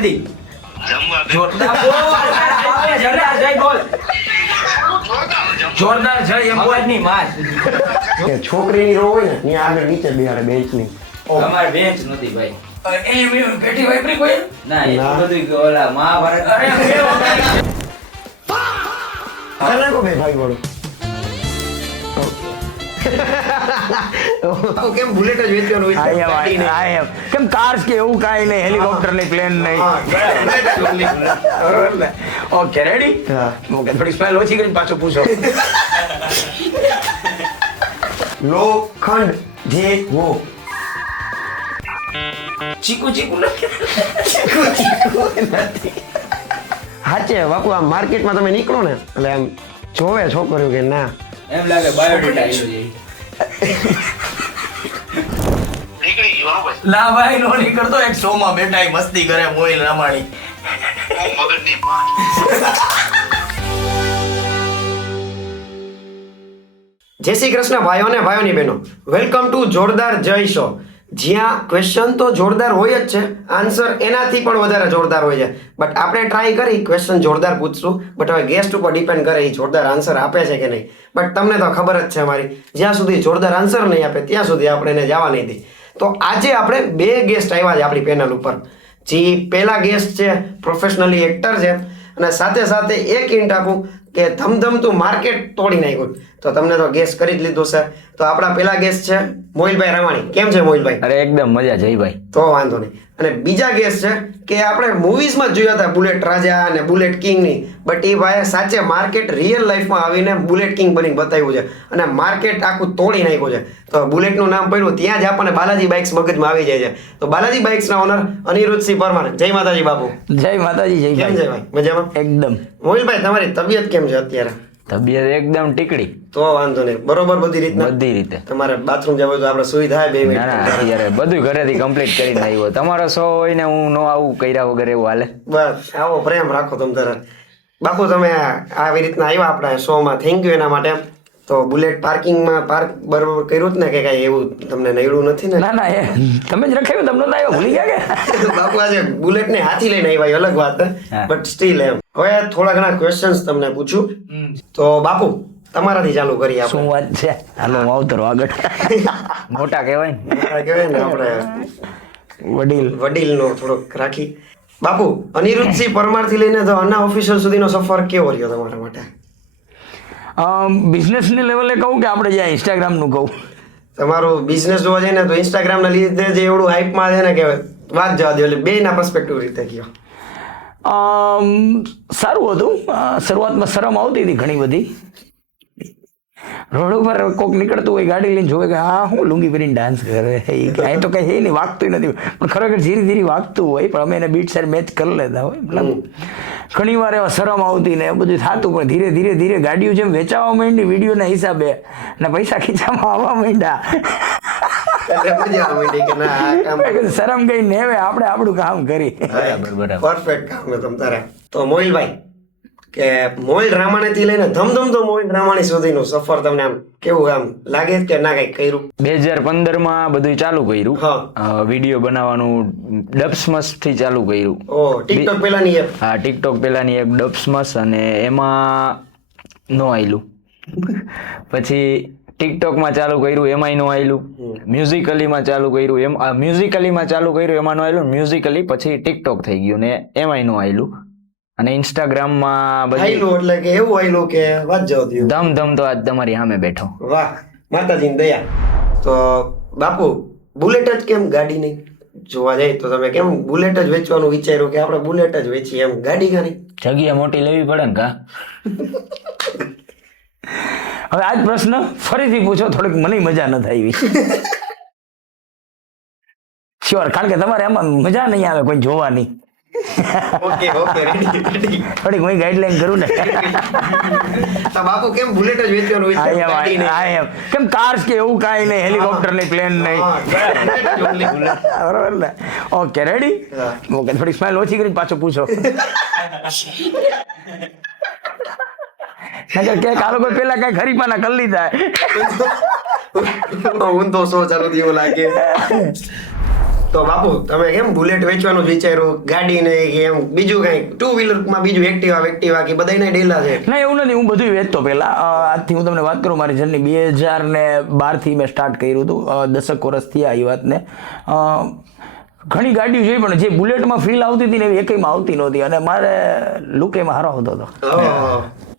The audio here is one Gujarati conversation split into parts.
જલ્દી જમવા બે. જોરદાર બોલ તારા બાપે જોરદાર જય બોલ જોરદાર જય એમ બોલ ની માર કે છોકરીની રો હોય ને ત્યાં આગળ નીચે બેહાડે બેન્ચની. અમારે બેન્ચ નથી ભાઈ એમ પેટી વાપરી કોઈ ના એ ના. બધું ઓલા મહાભારત અરે બે વખત ચાલે કો બે ભાઈ બોલો. કેમ બુલેટ જ વેચવાનું હોય છે? ગાડીને. કેમ કાર્સ કે એવું કાંઈ નહીં હેલિકોપ્ટર નહીં પ્લેન નહીં હા, બરાબર ને? ઓકે રેડી હા. ઓકે થોડી સ્મેલ ઓછી કરીને પાછો પૂછો લોખંડ જેવો. ચીકુ ચીકુ નથી હાચે બાપુ આમ માર્કેટમાં તમે નીકળો ને એટલે આમ જોવે છોકરીઓ કે ના એમ લાગે બાયોડેટા આવ્યો છે નીકળી ગયો હો ભાઈ. ના ભાઈ નો નીકળતો એક શો માં બેઠા ઈ મસ્તી કરે મોઈલ રમાણી હું મગજની માં. જય શ્રી કૃષ્ણ ભાઈઓ અને ભાઈઓની બહેનો, વેલકમ ટુ જોરદાર જય શો. જ્યાં ક્વેશ્ચન તો જોરદાર હોય જ છે, આન્સર એનાથી પણ વધારે જોરદાર હોય છે. બટ આપણે ટ્રાય કરી ક્વેશ્ચન જોરદાર પૂછશું, બટ હવે ગેસ્ટ ઉપર ડિપેન્ડ કરે એ જોરદાર આન્સર આપે છે કે નહીં. બટ તમને તો ખબર જ છે અમારી, જ્યાં સુધી જોરદાર આન્સર નહીં આપે ત્યાં સુધી આપણે એને જવા નહીં દઈએ. તો આજે આપણે બે ગેસ્ટ આવ્યા છે આપણી પેનલ ઉપર. જે પહેલા ગેસ્ટ છે પ્રોફેશનલી એક્ટર છે, અને સાથે સાથે એક હિન્ટ આપું કે ધમધમતું માર્કેટ તોડી નાખ્યું. તો તમને તો ગેસ કરી જ લીધું છે. તો આપણા પહેલા ગેસ્ટ છે મોહિલભાઈ રામાણી. કેમ છે મોહિલભાઈ? અરે એકદમ મજા જયભાઈ તો વાંધો નહીં. અને બીજા ગેસ્ટ છે કે આપણે મૂવીઝમાં જ જોયા હતા બુલેટ રાજા અને બુલેટ કિંગની, બટ એ ભાઈએ સાચે માર્કેટ રિયલ લાઈફમાં આવીને બુલેટ કિંગ બની બતાવ્યું છે અને માર્કેટ આખું તોડી નાખ્યું છે. તો બુલેટનું નામ પડ્યું ત્યાં જ આપણને બાલાજી બાઇક્સ મગજમાં આવી જાય છે. તો બાલાજી બાઇક્સના ઓનર અનિરુદ્ધસિંહ પરમાર. જય માતાજી બાપુ. જય માતાજી જય કેમ છે ભાઈ? મજામાં? એકદમ મોહિલભાઈ તમારી તબિયત કેમ છે અત્યારે? તબિયત એકદમ ટીકડી તો વાંધો નહીં, બરોબર બધી રીતના? બધી રીતે તમારે બાથરૂમ જવું હોય તો આપણે સુવિધા બે ના ના અત્યારે બધું ઘરેથી કમ્પ્લીટ કરીને આવ્યો. તમારો શો હોય ને હું નો આવું કર્યા વગર એવું હાલે. બસ આવો પ્રેમ રાખો તમ તારે. બાપુ તમે આવી રીતના આવ્યા આપણા શોમાં, થેન્ક યુ એના માટે. તો બુલેટ પાર્કિંગમાં પાર્ક બરોબર કર્યું જ ને કે કાંઈ એવું તમને નડ્યું નથી ને? ના ના એ તમે જ રખાયું તમને તો આવ્યો ભૂલી ગયા કે બાપુ આજે બુલેટ ને હાથી લઈને આવ્યા એ અલગ વાત છે, હા. બટ સ્ટીલ એમ. હવે થોડા ઘણા ક્વેશ્ચન્સ તમને પૂછું. તો બાપુ તમારાથી ચાલુ કરીએ શું આપણે. વાત છે હાલો હું આવતરો આગળ મોટા કહેવાય ને. કહેવાય ને આપણે વડીલનો થોડોક રાખી. બાપુ અનિરુદ્ધસિંહ પરમારથી લઈને તો અન્ના ઓફિશિયલ સુધીનો સફર કેવો રહ્યો તમારા માટે? બિઝનેસની લેવલે કહું કે આપણે જ્યાં ઇન્સ્ટાગ્રામનું કહું? તમારું બિઝનેસ જોવા જઈએ ને તો ઇન્સ્ટાગ્રામના લીધે જે એવડું હાઇપમાં છે ને કે વાત જવા દો, એટલે બેના પર્સપેક્ટિવ રીતે કયો. સારું હતું. શરૂઆતમાં શરમ આવતી હતી ઘણી બધી. રોડ ઉપર કોક નીકળતું હોય ગાડી લઈને જોવે કે હા હું લુંગી પહેરીને ડાન્સ કરે, એ તો કઈ હે નહીં, વાગતું નથી, પણ ખરેખર ધીરે ધીરે વાગતું હોય, પણ અમે એને બીટ સાઈડ મેચ કરી લેતા હોય. મતલબ ઘણી વાર એવા શરમ આવતી ને એ બધું થતું, પણ ધીરે ધીરે ધીરે ગાડીઓ જેમ વેચાવા માંડી વિડીયોના હિસાબે ને પૈસા ખીચામાં આવવા માંડ્યા, એટલે મજા આવે કે ના આ કામ શરમ કઈ ને હવે આપણે આપણું કામ કરી. બરાબર બરાબર. પરફેક્ટ કામ છે તમ તારે. તો મોહિલભાઈ કે મોહિલ રામાણીથી લઈને ધમધમતો મોહિલ રામાણી સુધીનું સફર તમને આમ કેવું આમ લાગે કે ના કઈ કર્યું? 2015 બધું ચાલુ કર્યું. હા. વિડીયો બનાવવાનું ડબ્સમસ થી ચાલુ કર્યું. ઓ ટિકટોક પેલાની એપ? હા ટિકટોક પેલાની એક ડબ્સમસ, અને એમાં નો આયલું. પછી ટિકટોકમાં ચાલુ કર્યું એમાંય નો આયલું. મ્યુઝિકલીમાં ચાલુ કર્યું મ્યુઝિકલીમાં ચાલુ કર્યું એમાં નો આયલું. મ્યુઝિકલી પછી ટિકટોક થઈ ગયું ને એમાંય નો આયલું. અને ઇન્સ્ટાગ્રામમાં બધી આયલું એટલે કે એવું આયલું કે વાત જવા દો. ધમ તો આજ તમારી સામે બેઠો. વાહ માતાજીની દયા. તો બાપુ બુલેટ જ કેમ ગાડી નહીં? જોવા જાય તો તમે કેમ બુલેટ જ વેચવાનું વિચાર્યું કે આપણે બુલેટ જ વેચીએ, એમ ગાડી કા નહીં? જગ્યા મોટી લેવી પડે ને કા? હવે આજ પ્રશ્ન ફરીથી પૂછો, થોડીક મને મજા ન આવી. શ્યોર, કારણ કે તમારે એમાં મજા નહીં આવે કોઈ જોવાની. Okay ready. થોડીક હું ગાઈડલાઈન કરું ને. તો બાપુ કેમ બુલેટ જ વેચવાનું વિચાર્યું, ગાડી નહીં? કેમ કાર્સ કે એવું કાંઈ નહીં, હેલિકોપ્ટર નહીં, પ્લેન નહીં, બરોબર ને? Okay ready. હા. ઓકે થોડી સ્માઈલ ઓછી કરીને પાછો પૂછો. નકર કે આ લોકો પેલા કઈ ખરીપાના કરી લીધા. હું તો સો ચાલુ થયો લાગે. તો બાપુ તમે કેમ બુલેટ વેચવાનું જ વિચાર્યું, ગાડી ને કે એમ બીજું કઈ ટુ વ્હીલર માં બીજું એક્ટિવા કે બધાયના ડેલા છે? ના એવું નથી, હું બધું વેચતો પહેલા. આજથી હું તમને વાત કરું મારી જર્ની 2012 થી મેં સ્ટાર્ટ કર્યું હતું. 10 વર્ષ થયા એ વાતને. ઘણી ગાડીઓ જોઈ પણ જે બુલેટમાં ફીલ આવતી હતી ને એવી એકઈમાં આવતી નહોતી અને મારે લુક એમાં હારો આવતો હતો.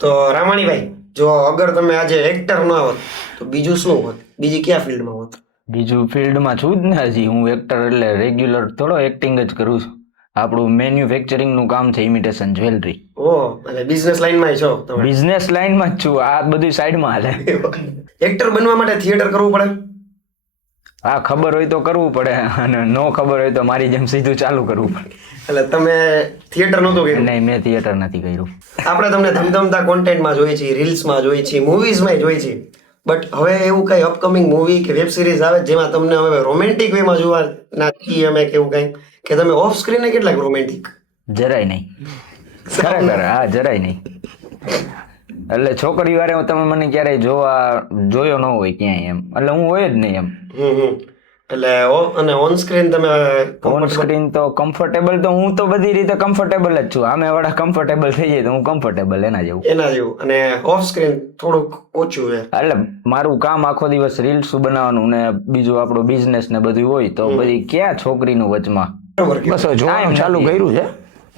તો રામાણીભાઈ, જો અગર તમે આજે એક્ટર ન હોત તો બીજું શું હોત? બીજી કયા ફિલ્ડમાં હોત? બીજું ફિલ્ડમાં છું જ ને હજી. હું એક્ટર એટલે રેગ્યુલર થોડો એક્ટિંગ જ કરું છું. આપણું મેન્યુફેક્ચરિંગ નું કામ છે, ઇમિટેશન જ્વેલરી. ઓહ, એટલે બિઝનેસ લાઈનમાં છો તમે? બિઝનેસ લાઈનમાં જ છું. આ બધું સાઈડમાં હાલે. એક્ટર બનવા માટે થિયેટર કરવું પડે? હા, ખબર હોય તો કરવું પડે અને નો ખબર હોય તો મારી જેમ સીધું ચાલુ કરવું પડે. એટલે તમે થિયેટર નહોતું કર્યું? નહીં, મેં થિયેટર નથી કર્યું. આપણે તમને ધમધમતા કોન્ટેન્ટમાં જોઈએ છીએ, રીલ્સમાં જોઈએ છીએ, મૂવીઝમાં જોઈએ છીએ, બટ હવે એવું કઈ અપકમિંગ મૂવી કે વેબ સિરીઝ આવે જેમાં તમને હવે રોમેન્ટિક વેમાં જોવાના છીએ અમે કે એવું કઈ, કે તમે ઓફ સ્ક્રીન કેટલાક રોમેન્ટિક? જરાય નહીં, ખરેખર. હા, જરાય નહીં. એટલે છોકરી વારે તમે મને ક્યારેય જોયો ન હોય ક્યાંય એમ, એટલે હું હોય જ નહીં એમ. એટલે અને ઓન સ્ક્રીન તમે? ઓન સ્ક્રીન તો કમ્ફર્ટેબલ તો હું તો બધી રીતે કમ્ફર્ટેબલ જ છું. આમે વાળા કમ્ફર્ટેબલ થઈ જાય તો હું કમ્ફર્ટેબલ એના જેવું. અને ઓફ સ્ક્રીન થોડુંક ઓછું છે. એટલે મારું કામ આખો દિવસ રીલ્સ બનાવવાનું ને બીજું આપણું બિઝનેસ ને બધું હોય તો બધી ક્યાં છોકરીનું વચમાં. બસ જોવાનું ચાલુ કર્યું છે,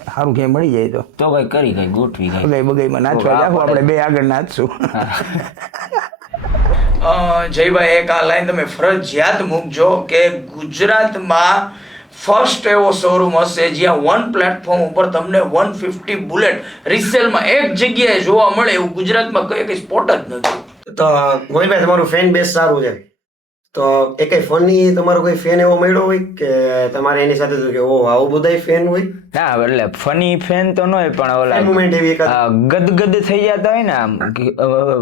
સારું ક્યાંય મળી જાય તો કઈ ગોઠવી બગાઈમાં નાચવા જાવ, આપણે બે આગળ નાચશું. જયભાઈ, એક આ લાઈન તમે ફરજિયાત મૂકજો કે ગુજરાતમાં ફર્સ્ટ એવો શોરૂમ હશે જ્યાં વન પ્લેટફોર્મ ઉપર તમને 150 બુલેટ રિસેલમાં એક જગ્યાએ જોવા મળે એવું ગુજરાતમાં કઈ સ્પોટ જ નથી. તો મોહિતભાઈ, તમારું ફેન બેઝ સારું છે, તો એ કઈ ફની તમારો કોઈ ફેન એવો મળ્યો હોય કે તમારે એની સાથે કે ઓ આવું બધાય ફેન હોય? ના, એટલે ફની ફેન તો ન હોય પણ ઓલા મોમેન્ટ એવી ગદગદ થઈ જતા હોય ને આમ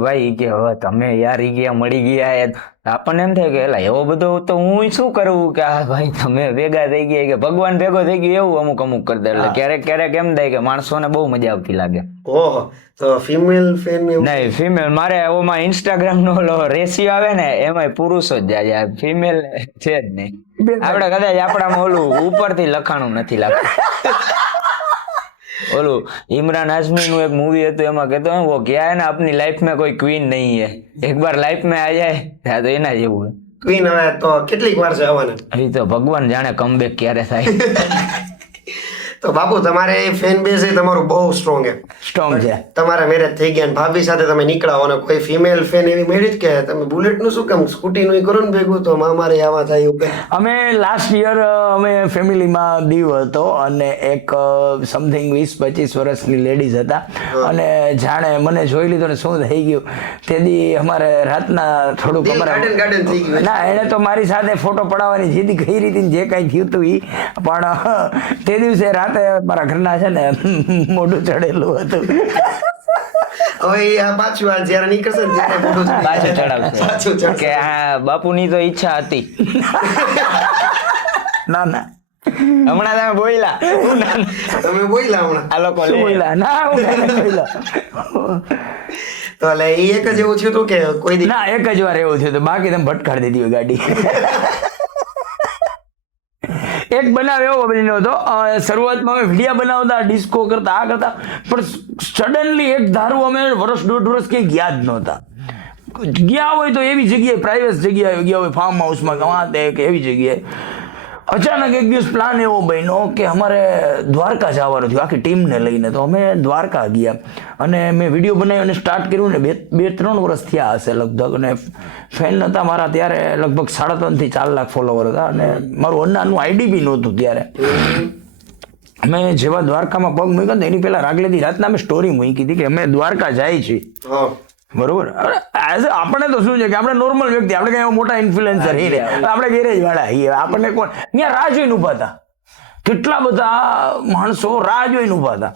ભાઈ કે હવે તમે યાર ઈ ગયા મળી ગયા, આપણને એમ થાય કે એલા એવો બધો તો હું શું કરવું કે આ ભાઈ તમે ભેગા થઈ ગયા કે ભગવાન ભેગો થઈ ગયો એવું અમુક કરી દે. એટલે ક્યારેક એમ થાય કે માણસોને બહુ મજા આવતી લાગે. ઓહો, તો ફિમેલ ફેન? નહીં, ફિમેલ મારે ઓમાં ઇન્સ્ટાગ્રામ નો ઓલો રેશિયો આવે ને એમાં પુરુષો જ જાય, ફિમેલ છે જ નહીં. આપડે કદાચ આપણામાં ઓલું ઉપરથી લખાણું નથી લાગતું. ઓલું ઇમરાન હાશમી નું એક મૂવી હતું એમાં કહેતો वो क्या है ना अपनी लाइफ में कोई क्वीन नहीं है, एक बार लाइफ में आ जाए तो એના જેવું. ક્વીન હવે તો કેટલીક વાર છે આવવાના? એ તો ભગવાન જાણે કમબેક ક્યારે થાય. તો બાપુ તમારે ફેન બેઝ એ તમારું બહુ સ્ટ્રોંગ છે. તમારા મેરેજ થઈ ગયા, ભાભી સાથે તમે નીકળાવો અને કોઈ ફિમેલ ફેન એવી મળી જ કે તમે બુલેટ નું શું કામ સ્કૂટી નું કરો ને ભેગું તો અમારે આવા થાય એવું? અમે લાસ્ટ યર અમે ફેમિલીમાં દીવ હતો અને એક સમથિંગ 20-25 વર્ષની લેડીઝ હતા અને જાણે મને જોઈ લીધો ને શું થઈ ગયું તેથી અમારે રાતના થોડુંક ગાર્ડન થઈ ગયું. ના, એને તો મારી સાથે ફોટો પડાવવાની જીદ કરી હતી જે કાંઈ થયું હતું એ, પણ તે દિવસે રાતે મારા ઘરના છે ને મોઢું ચડેલું હતું. હવે આ પાછું આ જ્યારે નીકળશે ને ત્યારે મોઢું પાછું ચડાવશે કે આ બાપુની તો ઈચ્છા હતી. ના હમણાં તમે બોલ્યા, તમે બોલ્યા હમણાં આ લોકો બોલ્યા ના, હું બોલ્યા. તો એટલે એ એક જ એવું થયું હતું કે કોઈ દી? ના, એક જ વાર એવું થયું હતું, બાકી તમે ભટકાડી દીધી હોય ગાડી. એક બનાવ એવો બન્યો હતો, શરૂઆતમાં અમે વિડીયો બનાવતા ડિસ્કો કરતા આ કરતા, પણ સડનલી એક ધારું અમે વર્ષ 1.5 વર્ષ ક્યાંય ગયા જ નહોતા. ગયા હોય તો એવી જગ્યાએ પ્રાઇવેટ જગ્યાએ ગયા હોય, ફાર્મ હાઉસમાં કે એવી જગ્યાએ અચાનક એક દિવસ પ્લાન એવો બન્યો કે અમારે દ્વારકા જવાનું થયું આખી ટીમને લઈને. તો અમે દ્વારકા ગયા અને મેં વિડીયો બનાવ્યો અને સ્ટાર્ટ કર્યું ને 2-3 વર્ષ થયા હશે લગભગ. અને ફેન હતા મારા ત્યારે લગભગ 3.5 થી 4 લાખ ફોલોવર હતા અને મારું અન્નાનું આઈડી બી નહોતું ત્યારે. અમે જેવા દ્વારકામાં પગ મૂક્યો ને એની પહેલા રાગલેથી રાતના અમે સ્ટોરી મૂકી હતી કે અમે દ્વારકા જાય છીએ. બરોબર, આપણે તો શું છે કે આપણે નોર્મલ વ્યક્તિ, આપણે કઈ મોટા ઇન્ફ્લુએન્સર આપણે ગેરેજ વાળા, આપણને કોણ ત્યાં રાહ જોઈને ઉભા હતા કેટલા બધા માણસો રાહ જોઈને ઊભા હતા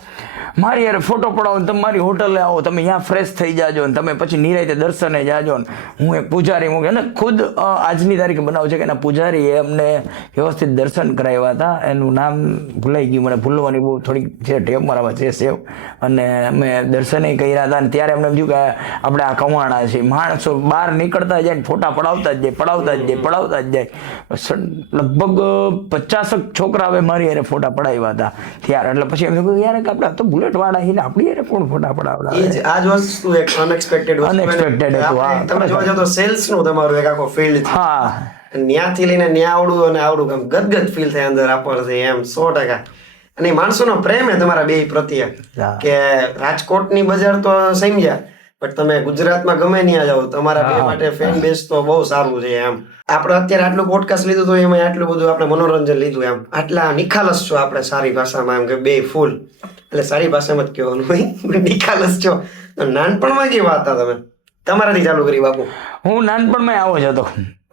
મારી યાર ફોટો પડાવો ને તમે મારી હોટલે આવો, તમે અહીંયા ફ્રેશ થઈ જાજો ને તમે પછી નિરાંતે દર્શને જાજો ને હું એક પૂજારી મૂકે ને ખુદ આજની તારીખે બનાવું છે કે એના પૂજારીએ અમને વ્યવસ્થિત દર્શન કરાવ્યા હતા. એનું નામ ભૂલાઈ ગયું, મને ભૂલવાની બહુ થોડીક છે ટેપ મારામાં છે સેવ. અને અમે દર્શને કર્યા હતા ને ત્યારે અમને એમ થયું કે આપણે આ કમાણા છે. માણસો બહાર નીકળતા જાય ને ફોટા પડાવતા જ જાય. લગભગ 50 છોકરા હવે મારી યારે ફોટા પડાવ્યા હતા ત્યારે. એટલે પછી એમ થયું યાર આપણે તો બુલેટ વાળા છીએ ને આપણી યારે કોણ ફોટા પડાવડા. આ જ વસ્તુ એક અનએક્સપેક્ટેડ Unexpected હતું, હા. તમે જોવા જાવ તો સેલ્સ નું તમારું એક આખો ફિલ્ડ છે. હા ન્યાથી લઈને ન્યા આવડું અને આવડું કામ ગદગદ ફીલ થાય અંદર આપણથી એમ 100%. અને માણસોનો પ્રેમ હે તમારા બે પ્રત્યે હા. કે રાજકોટની બજાર તો સમજ્યા બટ તમે ગુજરાતમાં ગમે ત્યાં જાઓ તમારા બે માટે ફેન બેઝ તો બહુ સારું છે એમ. આપણે અત્યારે આટલું પોડકાસ્ટ લીધું તો એમાં આટલું બધું આપણે મનોરંજન લીધું એમ. આટલા નિખાલસ છો આપણે સારી ભાષામાં એમ કે બે ફૂલ એટલે સારી ભાષામાં જ કહેવાનું ભાઈ નિખાલસ છો. તો નાનપણમાં કેવા હતા તમે? તમારાથી ચાલુ કરી બાપુ. હું નાનપણમાં આવો જ હતો.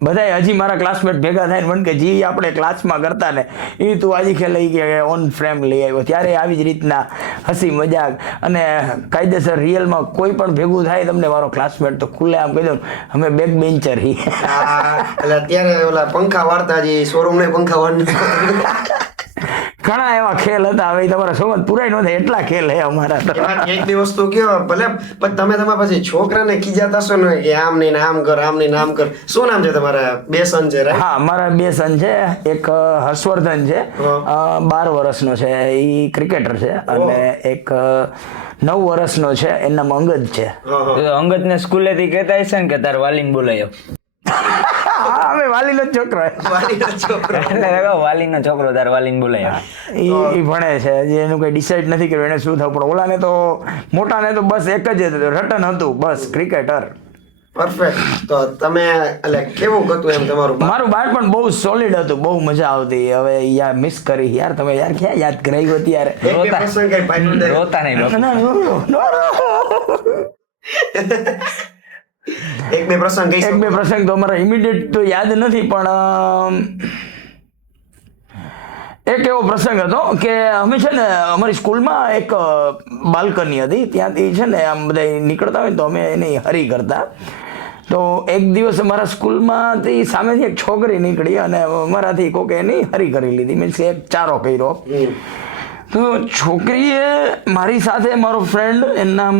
બધા હજી મારા ક્લાસમેટ ભેગા થાય ને કે જે આપણે ક્લાસમાં કરતા ને એ તું આજે ખે લઈ ગયા ઓન ફ્રેમ લઈ આવ્યો. ત્યારે આવી જ રીતના હસી મજાક અને કાયદેસર રિયલમાં કોઈ પણ ભેગું થાય તમને મારો ક્લાસમેટ તો ખુલ્લે આમ કહી દઉં અમે બેક બેન્ચર હી. એટલે અત્યારે ઓલા પંખા વાળતા જે શોરૂમ ને પંખા વાળતા ઘણા એવા ખેલ હતા. હવે તમારા સોમત પુરાઈ ન થાય એટલા ખેલ હે અમારા. એક દિવસ તો કયો ભલે પણ તમે તમારા પછી છોકરાને ખીજાતા છો ને કે આમ નહીં આમ કર આમ નહીં આમ કર. શું નામ છે તમારા? બે સન છે right? હા મારા બે સન છે. એક હર્ષવર્ધન છે 12 વર્ષનો છે, એ ક્રિકેટર છે. અને એક 9 વર્ષનો છે, એનું નામ અંગદ છે. અંગત ને સ્કૂલેથી કહેતા હશે ને કે તાર વાલીને બોલાયો. અમે વાલીનો જ છોકરો વાલીનો છોકરો તાર વાલીને બોલાયો. એ ભણે છે, જે એનું કઈ ડિસાઈડ નથી કર્યું એને શું થવું. પણ ઓલાને તો મોટાને તો બસ એક જ રટન હતું, બસ ક્રિકેટર. પરફેક્ટ. તો તમે એટલે કેવું હતું એમ તમારું મારું બાળપણ બહુ સોલિડ હતું, બહુ મજા આવતી. હવે યાર મિસ કરી યાર. તમે યાર ક્યાં યાદ કરાવી હતી યાર? એક બે પ્રસંગ કઈ ભાઈ રોતા નહીં એક બે પ્રસંગ કઈ એક બે પ્રસંગ તો અમારા ઇમિડિયેટ તો યાદ નથી, પણ એક એવો પ્રસંગ હતો કે અમે છે ને અમારી સ્કૂલમાં એક બાલ્કની હતી, ત્યાંથી છે ને આમ બધા નીકળતા હોય તો અમે એની હરી કરતા. તો એક દિવસ અમારા સ્કૂલમાંથી સામેથી એક છોકરી નીકળી અને અમારાથી કોકે એની હરી કરી લીધી, મીન્સ એક ચારો કર્યો. તો છોકરીએ મારી સાથે મારો ફ્રેન્ડ એનું નામ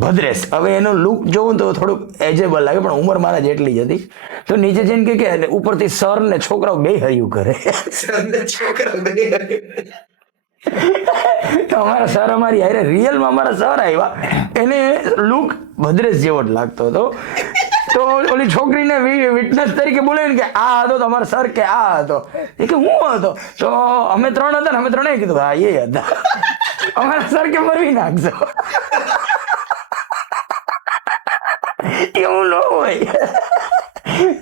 ભદ્રેશ. હવે એનો લુક જોવું તો થોડુંક એજેબલ લાગે પણ ઉંમર મારા જેટલી જ હતી. તો નીચે જઈને કે ઉપરથી સર ને છોકરાઓ બે હર્યું કરે. તો અમારા સર અમારી હારે રિયલમાં અમારા સર આવ્યા, એને લુક ભદ્રેશ જેવો જ લાગતો હતો. તો ઓલી છોકરીને વિટનેસ તરીકે બોલે ને કે આ હતો તો અમારા સર કે આ હતો, એ કે હું હતો. તો અમે 3 હતા ને અમે 3 કીધું હા એ હતા. અમારા સર કે મરવી નાખજો. એવું ન હોય,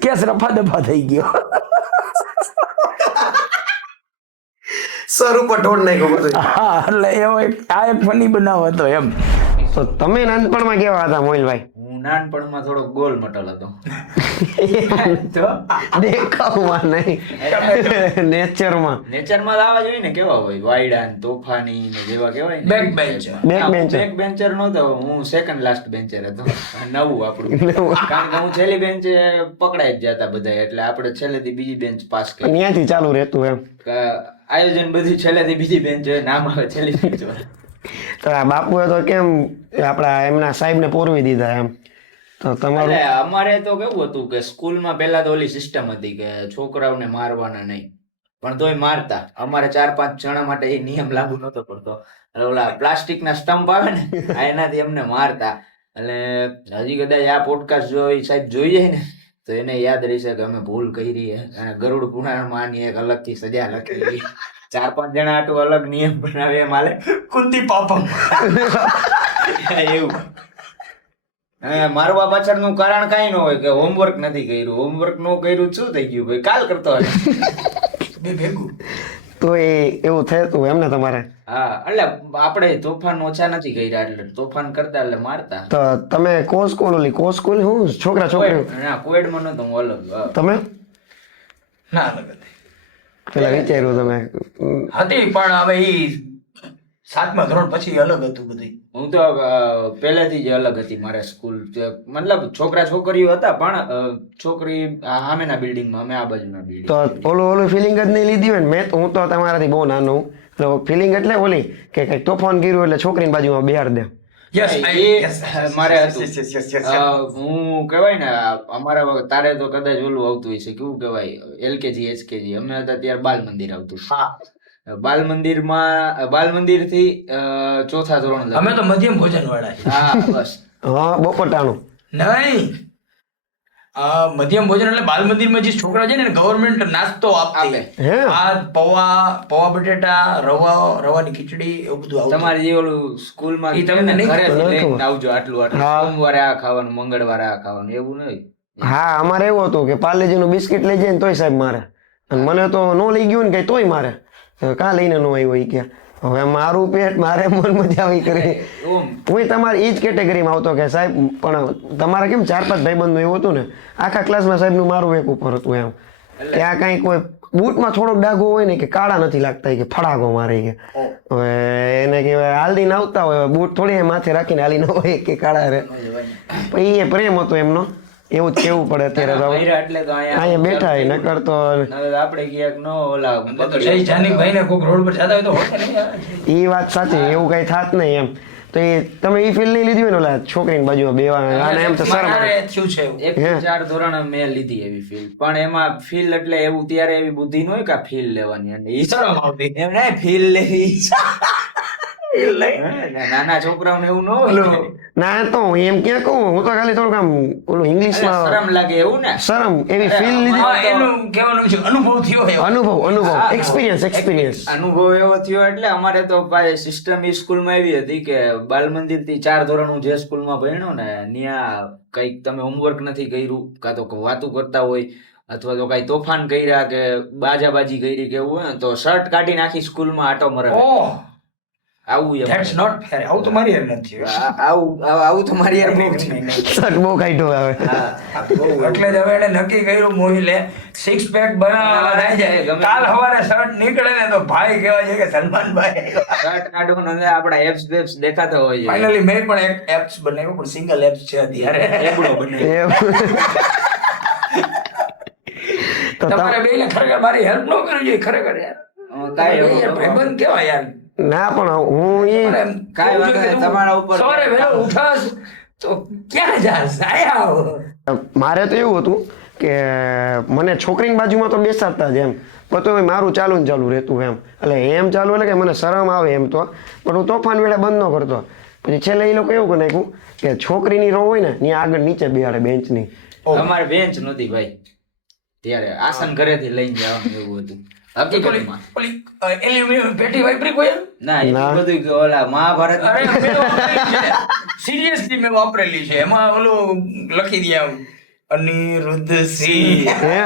કેસ રફા દફા થઈ ગયો. સર ઉપર ઢોળ નાખ્યું બધું. હા એટલે એવો આ એક ફની બનાવ હતો એમ. તો તમે નાનપણમાં કેવા હતા મોહિલભાઈ? હું નાનપણમાં થોડો ગોલ મટલ હતો. દેખાવમાં નહીં, નેચરમાં આવા જોઈએ ને કેવા હોય વાયડા ને તોફાની ને જેવા કેવાય ને. બેક બેન્ચર નહોતો હું, સેકન્ડ લાસ્ટ બેન્ચર હતો. નવું આપણું, કારણ કે હું છેલ્લી બેન્ચે પકડાઈ જ જતા બધા, એટલે આપણે છેલ્લેથી બીજી બેન્ચ પાસ કરી. ત્યાંથી ચાલુ રહેતું એમ આયોજન બધું છેલ્લેથી બીજી બેન્ચ નામ આવે છેલ્લી બેન્ચ. તો આ બાપુએ તો કેમ આપણા એમના સાહેબને પોરવી દીધા એમ. તો તમારું અમારે તો કેવું હતું કે સ્કૂલમાં પહેલા તો ઓલી સિસ્ટમ હતી કે છોકરાઓને મારવાના નહીં, પણ તોય મારતા. અમારે 4-5 જણા માટે એ નિયમ લાગુ નતો પડતો. એટલે ઓલા પ્લાસ્ટિકના સ્ટમ્પ આવે ને એનાથી અમને મારતા. એટલે હજી કદાચ આ પોડકાસ્ટ જોઈ સાહેબ જોઈ જાય ને તો એને યાદ રહેશે કે અમે ભૂલ કરી અને ગરુડ પુરાણમાં આની એક અલગથી સજા લખેલી. 4-5 જણા આટલું અલગ નિયમ બનાવે એમ હાલે. કુંતી પાપમ એવું. મારવા પાછળનું કારણ કઈ ન હોય કે હોમવર્ક નથી કર્યું. હોમવર્ક નો કર્યું શું થઈ ગયું ભાઈ, કાલ કરતો ભેગું. તો એ એવું થયું એમ ને તમારે? હા એટલે આપણે તોફાન ઓછા નથી કર્યા, એટલે તોફાન કરતા એટલે મારતા. તો તમે કો સ્કૂલ ઓલી કો સ્કૂલ હું છોકરા છોકરી? ના કોએડમાં નતો હું, અલગ. તમે? ના અલગ હતી. પેલા વિચાર્યું તમે? હતી પણ હવે ઈ 7મા ધોરણ પછી અલગ હતું બધું. હું તો પહેલેથી જ અલગ હતી મારે સ્કૂલ. મતલબ છોકરા છોકરીઓ હતા પણ છોકરી સામેના બિલ્ડિંગમાં, અમે આ બાજુના બિલ્ડિંગ. તો ઓલું ફિલિંગ જ નહીં લીધી હોય ને. હું તો તમારાથી બહુ નાનો હું. તો ફિલિંગ એટલે ઓલી કે કઈક તોફાન કર્યું એટલે છોકરીની બાજુમાં બેહાડ દે. મારે હતું. હું કહેવાય ને અમારા તારે તો કદાચ ઓલું આવતું હોય છે, કેવું કહેવાય, LKG HKG. અમે હતા ત્યારે બાલ મંદિર આવતું. બાલ મંદિર થી 4થા ધોરણ. અમે તો મધ્યમ ભોજન વાળા. હા બસ. હા, બપોટાણું નહીં, મધ્યમ ભોજન એટલે બાલ મંદિરમાં જે છોકરા છે ને ગવર્મેન્ટ નાસ્તો આપે. હે? આ પૌવા બટેટા, રવાની ખીચડી એવું બધું આવતું. તમારે જે ઓલું સ્કૂલમાં ઈ તમને નહીં ઘરેથી ખબર. લઈને આવજો આટલું આટલું. હા. સોમવારે આ ખાવાનું, મંગળવારે આ ખાવાનું, એવું નહીં. હા, અમારે એવું હતું કે પાર્લેજીનું બિસ્કિટ લઈ જાય ને તોય સાહેબ મારે, અને મને તો નો લઈ ગયું ને કઈ તોય મારે. કાં લઈને નો આવ્યો ઈ કે હવે મારું પેટ મારે મન મજા આવી કરી. હું તમારી ઈ જ કેટેગરીમાં આવતો કે સાહેબ, પણ તમારે કેમ 4-5 ભાઈબંધનું એવું હતું ને, આખા ક્લાસમાં સાહેબનું મારું એક ઉપર હતું એમ. ત્યાં કાંઈ કોઈ બૂટમાં થોડોક ડાઘો હોય ને કે કાળા નથી લાગતા કે ફડાકો મારે કે હવે એને કહેવાય હાલદીને આવતા હોય બૂટ થોડી માથે રાખીને હાલી ન હોય કે કાળા રે. પણ એ પ્રેમ હતો એમનો, એવું જ કેવું પડે અત્યારે તો. એટલે તો અહીંયા બેઠા હોય નકર તો આપણે ક્યાંક નો ઓલા જય જાનીભાઈ ને કોઈક રોડ પર જતા હોય તો હોતે નહીં આવે. એ વાત સાચી, એવું કઈ થાત નહીં એમ. તો એ તમે એ ફીલ નહીં લીધી હોય ને ઓલા છોકરીની બાજુમાં બેવા, આને એમ તો શરમ આવે. મારે થયું છે એવું. 1 થી 4 ધોરણ મેં લીધી એવી ફીલ. પણ એમાં ફીલ એટલે એવું ત્યારે એવી બુદ્ધિ ન હોય કે ફીલ લેવાની, અને ઈ શરમ આવતી. એમ નહીં ફીલ લેવી. નાના છોકરાઓને એવું ન હોય. ના તો હું એમ ક્યાં કહું, હું તો ખાલી થોડુંક આમ ઓલું ઇંગ્લિશમાં શરમ લાગે એવું ને. શરમ એવી ફીલ લીધી. હા, એનું કહેવાનું છે અનુભવ થયો એવો. અનુભવ એક્સપિરિયન્સ. અનુભવ એવો થયો એટલે અમારે તો સિસ્ટમ ઈ સ્કૂલમાં એવી હતી કે બાલ મંદિર થી 4 ધોરણ હું જે સ્કૂલમાં ભણ્યો ને ત્યાં કઈક તમે હોમવર્ક નથી કર્યું, કાં તો વાતું કરતા હોય અથવા તો કઈ તોફાન કર્યા કે બાજાબાજી કરી કે એવું હોય ને તો શર્ટ કાઢીને આખી સ્કૂલમાં આટો મરાવે. ઓહ, આવું એમ. That's not fair. આવું તો મારી યાર નથી થયું. આવું તો મારી યાર બહુ થયું. શર્ટ બહુ કાઢ્યો આવે. એટલે જ હવે એને નક્કી કર્યું મોહિલે 6 પેક બનાવવા જાય. કાલ સવારે શર્ટ નીકળે ને તો ભાઈ કહેવાય છે કે સલમાનભાઈ. શર્ટ કાઢવાનું અને આપણા એપ્સ બેપ્સ દેખાતા હોય છે. ફાઇનલી મેં પણ એક એપ્સ બનાવ્યો, પણ સિંગલ એપ્સ છે અત્યારે. એબડો બને. તો તમારે બેને ખરેખર મારી હેલ્પ ન કરવી જોઈએ ખરેખર યાર. કાંઈ યાર ભાઈબંધ કેવાય યાર. ના પણ હું એ પણ એમ કાંઈ વાંધો નહીં, તમારા ઉપર સવારે વહેલો ઉઠાસ તો ક્યાં જાસ? આયા આવો. મારે તો એવું હતું કે મને છોકરીની બાજુમાં તો બેસાડતા જ એમ, પણ મારું ચાલુ ને ચાલુ રહેતું એમ. એટલે એમ ચાલુ એટલે કે મને શરમ આવે એમ તો, પણ હું તોફાન વેળા બંધ ન કરતો. પછી છેલ્લે એ લોકો એવું કરી નાખ્યું કે છોકરીની રો હોય ને ત્યાં આગળ નીચે બેહાડે બેન્ચની. અમારે બેન્ચ નહોતી ભાઈ ત્યારે, આસન ઘરેથી લઈને જવાનું એવું હતું હકીકતમાં. ઓલી એલ્યુમિનિયમ પેટી વાપરી કોઈ એમ? ના એટલું બધું ઓલા મહાભારત અરે મેં વાપરેલી છે. સિરિયસલી મેં વાપરેલી છે. એમાં ઓલું લખી દે આમ અનિરુદ્ધ સિંહ. હે?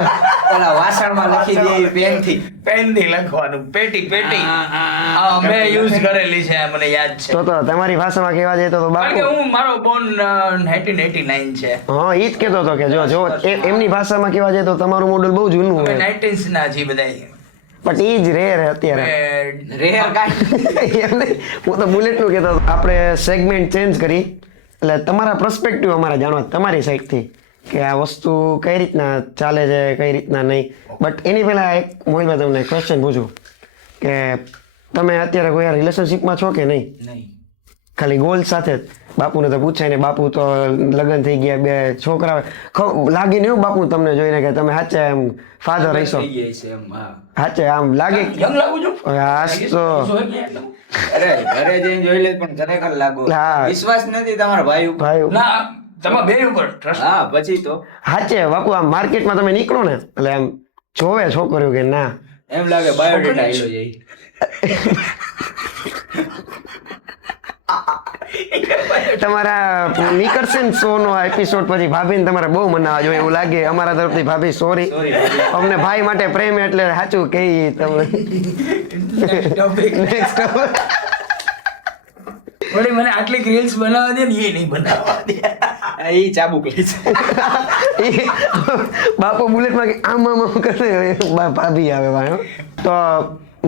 ઓલા વાસણમાં લખી દે પેન થી લખવાનું. પેટી હા મેં યુઝ કરેલી છે, મને યાદ છે. તો તમારી ભાષામાં કહેવા જઈએ તો કારણ કે બાપુ, હું મારો બોર્ન 1989 છે. હા ઈ જ કહેતો હતો કે જો એમની ભાષામાં કહેવા જઈએ તો તમારું મોડલ બહુ જૂનું અમે હોય, 19s ના છીએ બધા. બટ ઈ જ રેર અત્યારે. રેર કાંઈ એમ નહીં, હું તો બુલેટનું કહેતો હતો. આપણે સેગમેન્ટ ચેન્જ કરી એટલે તમારા પર્સપેક્ટિવ અમારે જાણવા તમારી સાઈડથી કે આ વસ્તુ કઈ રીતના ચાલે છે, કઈ રીતના નહીં. બટ એની પહેલા એક મોહિલભાઈ તમને ક્વેશ્ચન પૂછું કે તમે અત્યારે કોઈ રિલેશનશિપમાં છો કે નહીં? નહીં. ખાલી ગોલ સાથે જ. બાપુને તો પૂછાય ને, બાપુ તો લગ્ન થઈ ગયા, 2 છોકરા. લાગી ને એવું બાપુ તમને જોઈને કે તમે સાચે એમ ફાધર રહીશો? થઈ જાય છે એમ. હા. સાચે આમ લાગે? યંગ લાગુ છું. હાસ તો અરે ઘરે જઈને જોઈ લે પણ ખરેખર લાગો. હા. વિશ્વાસ નથી તમારા ભાઈ ઉપર. ભાઈ ના તમારા બે ઉપર ટ્રસ્ટ. હા પછી તો સાચે બાપુ આમ માર્કેટમાં તમે નીકળો ને એટલે આમ જોવે છોકરીઓ કે ના એમ લાગે બાયોડેટા આયલો જાય. તમારા નીકળશે ને શો નો એપિસોડ પછી ભાભીને તમારે બહુ મનાવા જોઈએ એવું લાગે. અમારા તરફથી ભાભી સોરી, અમને ભાઈ માટે પ્રેમ એટલે સાચું કહી તમે. નેક્સ્ટ વળી મને આટલી રીલ્સ બનાવવા દે ને એ નહીં બનાવવા દે. ઈ ચાબુક લે છે. બાપુ બુલેટમાં આમ આમ આમ કરે ભાભી આવે ભાઈ. તો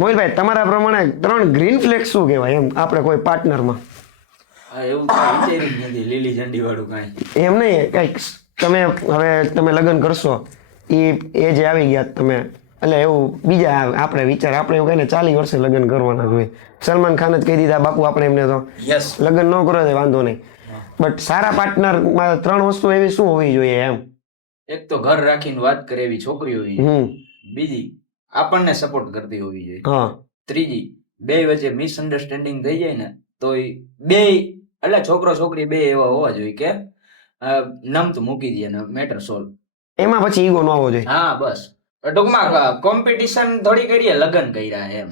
મોહિલભાઈ તમારા પ્રમાણે 3 ગ્રીન ફ્લેગ શું કહેવાય એમ આપણે કોઈ પાર્ટનરમાં? એવું વિચારી જ નથી લીલી ઝંડી વાળું કાંઈ. એમ નહીં, કંઈક તમે લગ્ન કરશો એ જે આવી ગયા તમે, એટલે એવું બીજા આપણે વિચાર, આપણે એવું કહીને 40 વર્ષે લગ્ન કરવાના જ હોય. સલમાન ખાન જ કહી દીધા બાપુ આપણે એમને તો લગ્ન ન કરો તો વાંધો નહીં, બટ સારા પાર્ટનરમાં 3 વસ્તુ એવી શું હોવી જોઈએ એમ? એક તો ઘર રાખીને વાત કરે એવી છોકરી હોવી જોઈએ. બીજી આપણને સપોર્ટ કરતી હોવી જોઈએ. હા. ત્રીજી બે વચ્ચે મિસઅન્ડરસ્ટેન્ડિંગ થઈ જાય ને તો બે એટલે છોકરો છોકરી બે એવા હોવા જોઈએ કે નમતું મૂકી દે ને મેટર સોલ્વ. એમાં પછી ઈગો ન હોવો જોઈએ. હા બસ ટૂંકમાં કોમ્પિટિશન થોડી કરીએ, લગ્ન કર્યા એમ.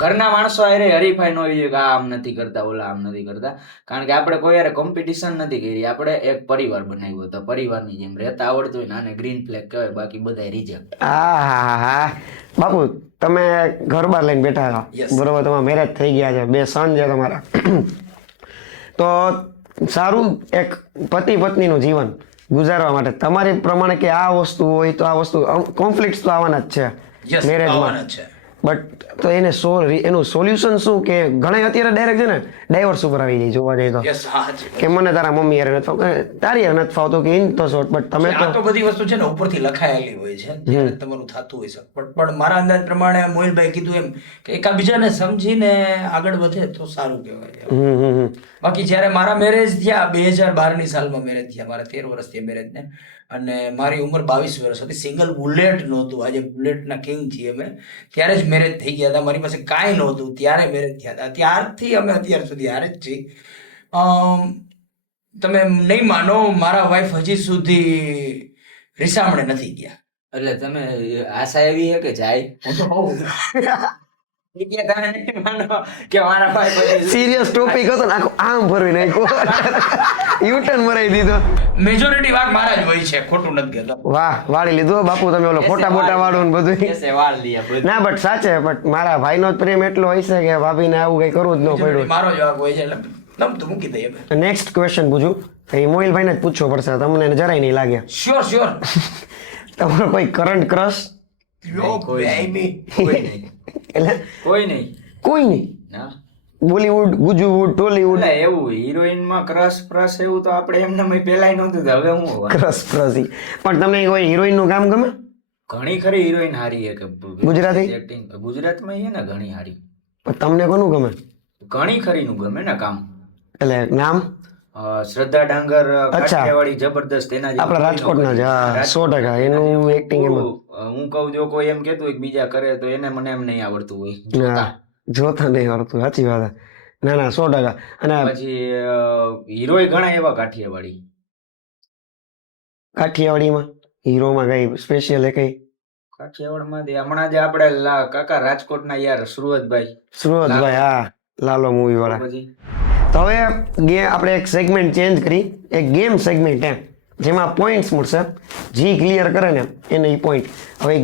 ઘરના માણસો હારે હરીફાઈ ન હોવી જોઈએ કે આ આમ નથી કરતા ઓલા આમ નથી કરતા, કારણ કે આપણે કોઈ હારે કોમ્પિટિશન નથી કરી, આપણે એક પરિવાર બનાવ્યો હતો, પરિવારની જેમ રહેતા આવડતું હોય ને આને ગ્રીન ફ્લેગ કહેવાય, બાકી બધા રિજેક્ટ. બાપુ તમે ઘર બાર લઈને બેઠા હતા બરોબર, તમારા મેરેજ થઈ ગયા છે, 2 સન છે તમારા, તો સારું એક પતિ પત્નીનું જીવન ગુજારવા માટે તમારી પ્રમાણે કે આ વસ્તુ હોય તો આ વસ્તુ કોન્ફ્લિક્ટ તો આવવાના જ છે મેરેજમાં, બટ તો એનું સોલ્યુશન શું? કે ઘણા અત્યારે ડાયરેક્ટ છે ને ડાયવર્સ ઉપર આવી જાય જોવા જઈએ તો, કે મને તારા મમ્મી યાર નથી ફાવતું, તારી યાર નથી ફાવતું, કે ઇન તો શોર્ટ, બટ તમે તો બધી વસ્તુ છે ને ઉપરથી લખાયેલી હોય છે, ત્યારે તમારું થતું હોય છે, પણ મારા અંદાજ પ્રમાણે મોહિલભાઈ કીધું એમ કે એકાબીજાને સમજીને આગળ વધે તો સારું કહેવાય. બાકી જ્યારે મારા મેરેજ થયા 2012ની સાલમાં મેરેજ થયા, મારા 13 વર્ષ થયા મેરેજ ને, અને મારી ઉંમર 22 વર્ષ હતી, સિંગલ બુલેટ નહોતું, આજે બુલેટના કિંગ છીએ અમે, ત્યારે જ મેરેજ થઈ ગયા હતા, મારી પાસે કાંઈ નહોતું ત્યારે મેરેજ થયા હતા, ત્યારથી અમે અત્યાર સુધી હારે જ છીએ. તમે નહીં માનો મારા વાઈફ હજી સુધી રીસામણે નથી ગયા. એટલે તમે આશા એવી છે કે જાય સિરિયસ ટોપિક હતો ને આખો આમ ભરવી નાખ્યો, યુટર્ન મરાઈ દીધો. મેજોરિટી વાક મારા જ હોય છે, ખોટું નથી કહેતો. વાહ, વાળી લીધું બાપુ તમે, ઓલો ફોટા બોટા વાળું ને બધું. ના બટ સાચે, બટ મારા ભાઈનો જ પ્રેમ એટલો હોય છે કે ભાભીને આવું કઈ કરવું જ ન પડ્યું. મારો જ વાક હોય છે એટલે નમતું મૂકી દઈએ. નેક્સ્ટ ક્વેશ્ચન પૂછું, એ મોહિલભાઈને જ પૂછવો પડશે, તમને જરાય નહીં લાગે. શ્યોર. તમારો કોઈ કરંટ ક્રશ? કોઈ નહીં. બોલીવુડ, ગુજુવુડ, ટોલીવુડ? એવું હિરોઈન માં ક્રશ એવું તો આપણે એમને પેલા નહોતું, હવે હું ક્રશ પણ તમને કોઈ હિરોઈન નું કામ ગમે? ઘણી ખરી હિરોઈન હારી છે કે ગુજરાતી એક્ટિંગ ગુજરાતમાં છે ને ઘણી હારી. પણ તમને કોનું ગમે? ઘણી ખરી નું ગમે ને કામ. એટલે નામ? શ્રદ્ધા ડાંગર, કાઠિયાવાડી જબરદસ્ત, એના આપણા રાજકોટના જ 100%. એનું એક્ટિંગ હું કહું જો કોઈ એમ કેતું હોય બીજા કરે તો એને મને એમ નહીં આવડતું હોય, જોતા નહીં આવડતું, સાચી વાત. ના 100%. અને પછી હીરોય ઘણા એવા કાઠિયાવાડીમાં હીરોમાં કઈ સ્પેશિયલ કઈ? કાઠિયાવાડમાં હમણાં જે આપણે કાકા રાજકોટના યાર સુરતભાઈ, હા, લાલો મૂવી વાળા. પછી તો હવે આપણે એક સેગમેન્ટ ચેન્જ કરી, એક ગેમ સેગમેન્ટ એમ, જેમાં પોઈન્ટ્સ મળશે, જે ક્લિયર કરે ને એને એ પોઈન્ટ. હવે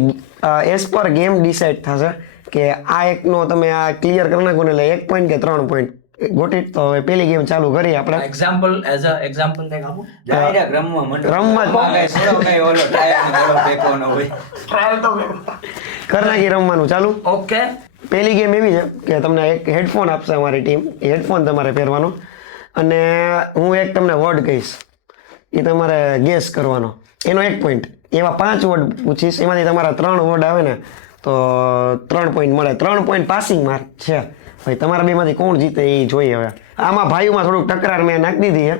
એઝ પર ગેમ ડિસાઇડ થશે કે આ એકનો તમે આ ક્લિયર કરી નાખો ને એટલે 1 પોઈન્ટ કે 3 પોઈન્ટ ગોટ ઇટ. તો હવે પેલી ગેમ ચાલુ કરી આપણે. એક્ઝામ્પલ એઝ અ એક્ઝામ્પલ ને આપો. ડાયરેક્ટ કરી નાખી રમવાનું ચાલુ. ઓકે. પહેલી ગેમ એવી છે કે તમને એક હેડફોન આપશે અમારી ટીમ, હેડફોન તમારે પહેરવાનો, અને હું એક તમને વર્ડ કહીશ, એ તમારે ગેસ કરવાનો, એનો 1 પોઈન્ટ. એવા 5 વર્ડ પૂછીશ, એમાંથી તમારા 3 વર્ડ આવે ને તો 3 પોઈન્ટ મળે. 3 પોઈન્ટ પાસિંગ માર્ક છે. ભાઈ તમારા બેમાંથી કોણ જીતે એ જોઈએ. હવે આમાં ભાઈઓમાં થોડુંક તકરાર મેં નાખી દીધી છે,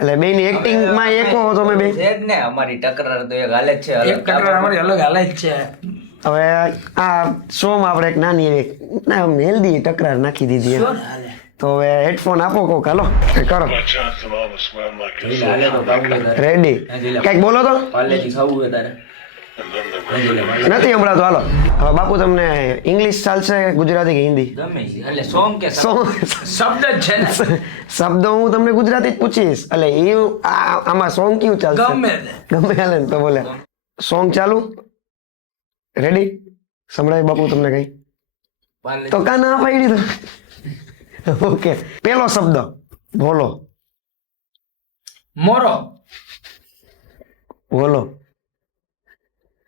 એટલે બેની એક્ટિંગમાં એકો તમે બે ને અમારી તકરાર તો એક હાલે જ છે, એક તકરાર અમારી અલગ હાલે જ છે. હવે આ શોમાં આપણે એક નાની એવી હેલ્ધી તકરાર નાખી દીધી એમ. તો હવે હેડફોન આપો કોક, હાલો કરો. રેડી? કઈક બોલો તો. નથી હમણાં તો હાલો. હવે બાપુ તમને ઇંગ્લિશ ચાલશે, ગુજરાતી કે હિન્દી? શબ્દ જ છે ને, શબ્દ હું તમને ગુજરાતી જ પૂછીશ, એટલે એ આમાં સોંગ કયું ચાલશે? ગમે હાલે ને તો બોલે. સોંગ ચાલુ. રેડી? સંભળાય બાપુ તમને કઈ? તો કા ના પાડી તો. ઓકે, પેલો શબ્દ બોલો. મોરો. બોલો.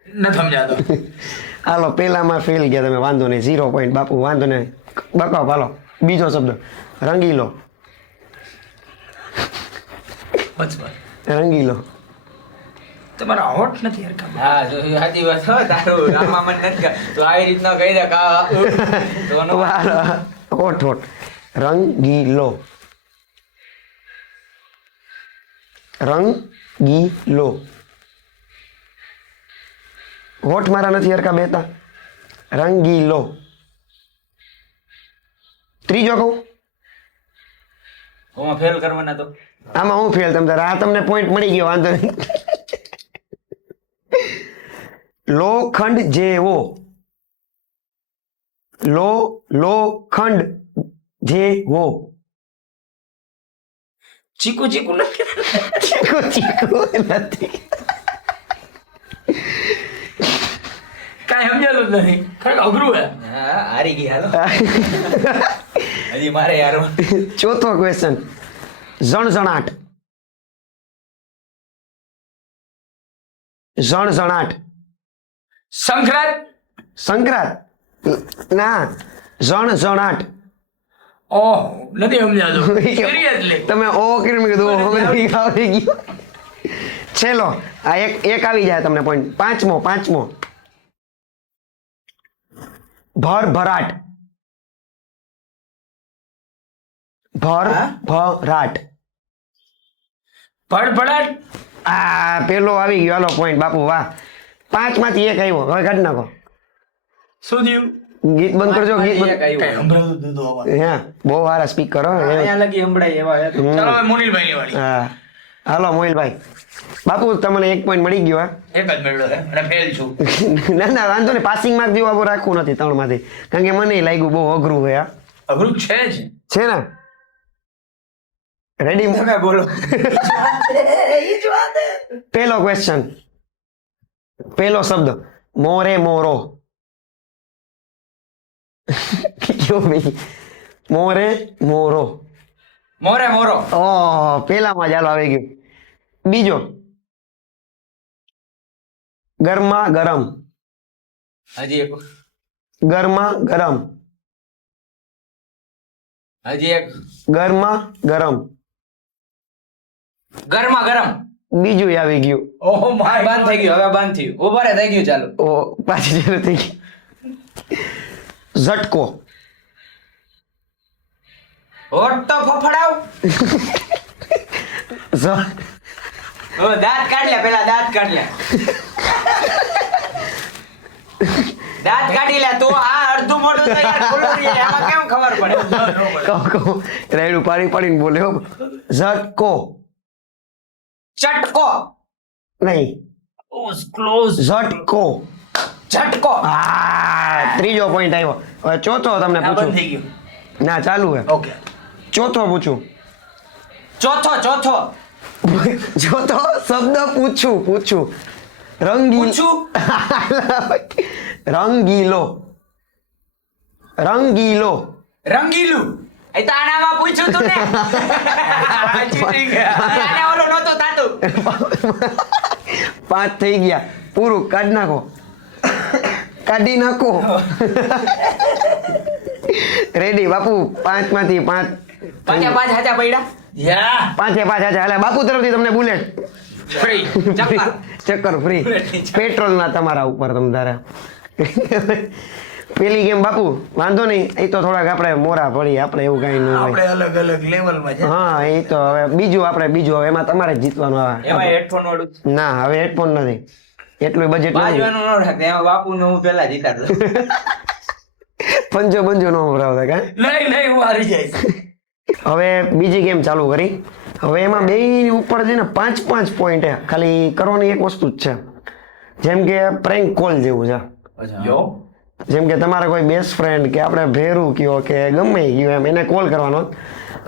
ન સમજાતો. હાલો પેલામાં ફેલ ગયા તમે, વાંધો નહીં, 0 પોઈન્ટ બાપુ, વાંધો નહીં. બકાવ હાલો, બીજો શબ્દ રંગીલો. રંગીલો. તમારા હોટ નથી હરખા. હા જો સાચી વાત હો તારું આમાં મને નથી તો આવી રીતના કહી દે કા તો નો હોટ હોટ. રંગીલો. રંગીલો. હોઠ મારા નથી હરકા બેતા. રંગીલો. ત્રીજો કહું? હું ફેલ કરવાના તો આમાં હું ફેલ તમ તારે? આ તમને પોઈન્ટ મળી ગયો, વાંધો નહીં. લોખંડ જેવો. લોખંડ જેવો. ચીકુ ચીકુ નથી. ચીકુ ચીકુ નથી. કાંઈ સમજાતું જ નથી. ખરેખર અઘરું હે. હા હારી ગઈ હાલો હજી મારે યાર ચોથો ક્વેશ્ચન ઝણઝણાટ. ઝણઝણાટ. સંક્રાંત. સંક્રાંત ના, ઝણઝણાટ. ઓહ નથી સમજાતું. Seriously. તમે ઓ કરીને મેં કીધું ઓ મને આવડી ગયું. છેલ્લો આ એક આવી જાય તમને પોઈન્ટ. પાંચમો ભરભરાટ. ભરભરાટ. ભડભડાટ. આ પેલો આવી ગયો, હાલો પોઈન્ટ બાપુ, વાહ. 5 માંથી એક આવ્યો, હવે કાઢી નાખો. શું થયું? ગીત બંધ કરજો, ગીત બંધ. કાંઈ સંભળાતું જ નહોતું આમાં. હા બહુ સારા સ્પીકર. અહીંયા લગી સંભળાય એવા હે તો. ચાલો હવે મોનિલભાઈની વાળી. હા હાલો મોહિલભાઈ. બાપુ તમને 1 પોઈન્ટ મળી ગયો. એક જ મેળવ્યો છે અને ફેલ છું. ના ના વાંધો નહીં, પાસિંગ માર્ક જેવું આપણું રાખવું નથી 3 માંથી, કારણ કે મને લાગ્યું બહુ અઘરું હોય. અઘરું છે જ. છે ને? રેડી? તમે બોલો પેલો ક્વેશ્ચન, પેલો શબ્દ મોરે મોરો. કયો ભાઈ? મોરે મોરો. મોરે મોરો ઓહ પેલામાં ચાલો આવી ગયું. બીજો ગરમા ગરમ. હજી એક ગરમા ગરમ. હજી એક ગરમા ગરમ. ગરમા ગરમ બીજું આવી ગયું. ઓહ માય બંધ થઈ ગયું હવે બંધ થયું ઉભા રે થઈ ગયું ચાલો ઓ પાછી ચાલુ થઈ ગઈ. ઝટકો. હોટ તો ફફડાવ ઝ- ઓ દાંત કાઢ લે પેલા દાંત કાઢ લે દાંત કાઢી લે તો આ અડધું મોઢું તો યાર ખુલ્લું રહે આમાં કેમ ખબર પડે કહું રેડું પાડી પાડીને બોલ્યો. ઝટકો ચટકો નહીં, ક્લોઝ. ઝટકો. ઝટકો ત્રીજો પોઈન્ટ આવ્યો. હવે ચોથો તમને બંધ પૂછું. થઈ ગયું. ના ચાલુ હે. ઓકે. ચોથો પૂછું. ચોથો ચોથો શબ્દ પૂછું. પૂછું રંગીલો. રંગીલું એ તો આનામાં પૂછ્યું તું ને આને ઓલો નહોતો તાતું 5 થઈ ગયા. પૂરું કાઢી નાખો. રેડી બાપુ? 5 માંથી 5 પાંચે પાંચ હાચા પૈડા યા 5 હાલે. બાપુ તરફથી તમને બુલેટ ફ્રી. ચક્કર ફ્રી. પેટ્રોલ ના તમારા ઉપર તમ તારે. પેલી ગેમ બાપુ વાંધો નહીં, એ તો થોડાક આપણે મોરા પડી, આપણે એવું કઈ ન હોય. આપણે અલગ અલગ લેવલમાં છે. હા એ તો હવે બીજું હવે એમાં તમારે જ જીતવાનું આવે. એમાં હેડફોન વાળું ના હવે હેડફોન નથી, એટલું બજેટ નથી. બાજવાનું ન રાખે એમાં બાપુ ને હું પેલા જીતા પંજો ન ભરાવતા કા. નહીં હું હારી જઈશ. હવે બીજી ગેમ ચાલુ કરી. હવે એમાં બે ઉપર છે ને 5 પોઈન્ટ ખાલી કરવાની એક વસ્તુ જ છે, જેમ કે પ્રેન્ક કોલ જેવું છે. જેમ કે તમારા કોઈ બેસ્ટ ફ્રેન્ડ કે આપણે ભેરું કયો કે ગમે ગયો એમ એને કોલ કરવાનો,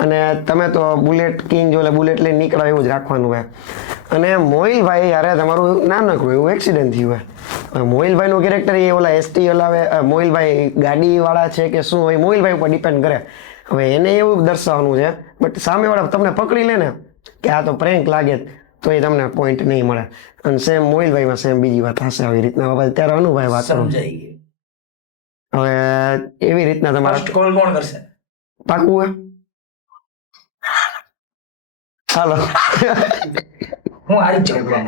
અને તમે તો બુલેટ કિંગ જો બુલેટ લઈને નીકળો એવું જ રાખવાનું હોય. અને મોહિલભાઈ યારે તમારું નાનકડું એવું એક્સિડન્ટ થયું હોય. મોહિલભાઈનું કેરેક્ટર એ ઓલા એસટી હલાવે, મોહિલભાઈ ગાડીવાળા છે કે શું હોય, મોહિલભાઈ ઉપર ડિપેન્ડ કરે. હવે એને એવું દર્શાવવાનું છે, બટ સામેવાળા તમને પકડી લે ને કે આ તો પ્રેન્ક લાગે, તો એ તમને પોઈન્ટ નહીં મળે. અને સેમ મોહિલભાઈમાં સેમ બીજી વાત હશે આવી રીતના. બાબા ત્યારે અનુભાઈ વાત કરો. સમજાઈ ગયું. હવે એવી રીતના તમારા ફર્સ્ટ કોલ કોણ કરશે? પાકું હે? હાલો હું આવી જ જાઉં.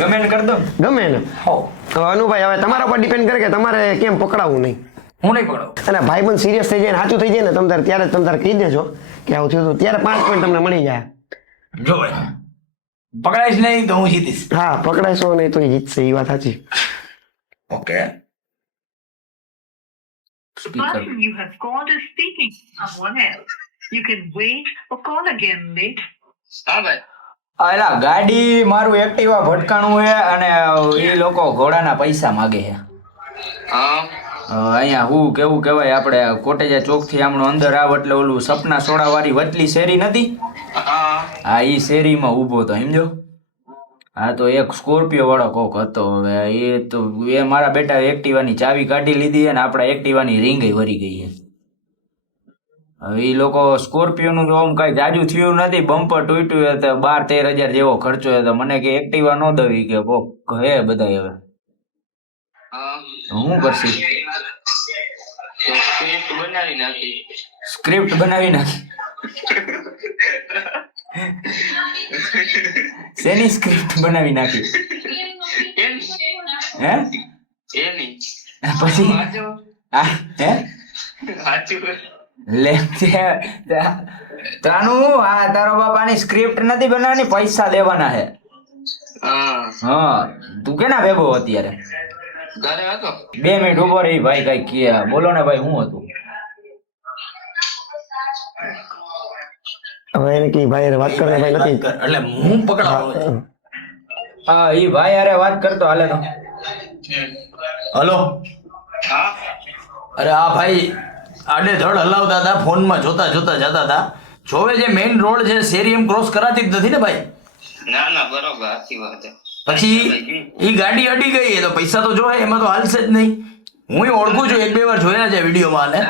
કમેન્ટ કરી દો. ગમે ને. હો હવે અનુભાઈ હવે તમારા પર ડિપેન્ડ કરે કે તમારે કેમ પકડાવવું નહીં. હું નહીં પડો. અને ભાઈ પણ સિરિયસ થઈ જાય ને સાચું થઈ જાય ને તમે ત્યારે તમે તારે કહી દેજો કે આવું થયું હતું, ત્યારે 5 પોઈન્ટ તમને મળી જાય. જો ભાઈ પકડાઈશ નહીં તો હું જીતીશ. હા પકડાઈશો નહીં તો એ જીતશે, એ વાત સાચી. Okay. The person you have called is speaking to someone else. You can wait or call again later. હા ભાઈ એલા ગાડી મારું એક્ટિવા ભટકાણું છે અને એ લોકો ઘોડાના પૈસા માગે છે. હા અહીંયા હું કેવું કહેવાય આપણે કોટેજા ચોકથી આમણો અંદર આવ એટલે ઓલું સપના સોડાવાળી વચલી શેરી નથી, હા હા એ શેરીમાં ઊભો હતો સમજો. હા તો એક સ્કોર્પિયો વાળો કોક હતો. હવે એ મારા બેટા એક્ટિવાની ચાવી કાઢી લીધી અને આપણા એક્ટિવાની રિંગ વરી ગઈ છે. હવે એ લોકો સ્કોર્પિયોનું તો આમ કઈ જાજુ થયું નથી, બમ્પર તૂટ્યું તો 12-13 હજાર જેવો ખર્ચો હતો. મને કે એક્ટિવા ન દવી કે કોક હે બધા. હવે હા હું કરશી? તો સ્ક્રિપ્ટ બનાવી નાખી. સ્ક્રિપ્ટ બનાવી નાખી. શેની સ્ક્રિપ્ટ બનાવી નાખી? હે એની પછી હા હે સાચું લે તાનું આ તારો બાપાની સ્ક્રિપ્ટ નથી બનાવવાની, પૈસા દેવાના હે. હા હા તું કેના ભેગો અત્યારે? ઘરે હતો 2 મિનિટ ઉભો રહી ભાઈ, કઈ કે બોલો ને ભાઈ. શું હતું? હવે એને કે ભાઈ વાત કરે ભાઈ નથી. એટલે હું પકડાવો. હા ઈ ભાઈ અરે વાત કરતો હાલે તો. હલો. હા અરે આ ભાઈ આડે ધડ હલાવતા હતા, ફોનમાં જોતા જોતા જતા હતા. જોવે જે મેઇન રોડ છે શેરી એમ ક્રોસ કરાતી જ નથી ને ભાઈ. ના ના બરોબર સાચી વાત છે. પછી ઈ ગાડી અડી ગઈ તો પૈસા તો જોવે, એમાં તો હાલશે જ નહીં. હું ઓળખું છું, 1-2 વાર જોયા છે વિડીયોમાં. અને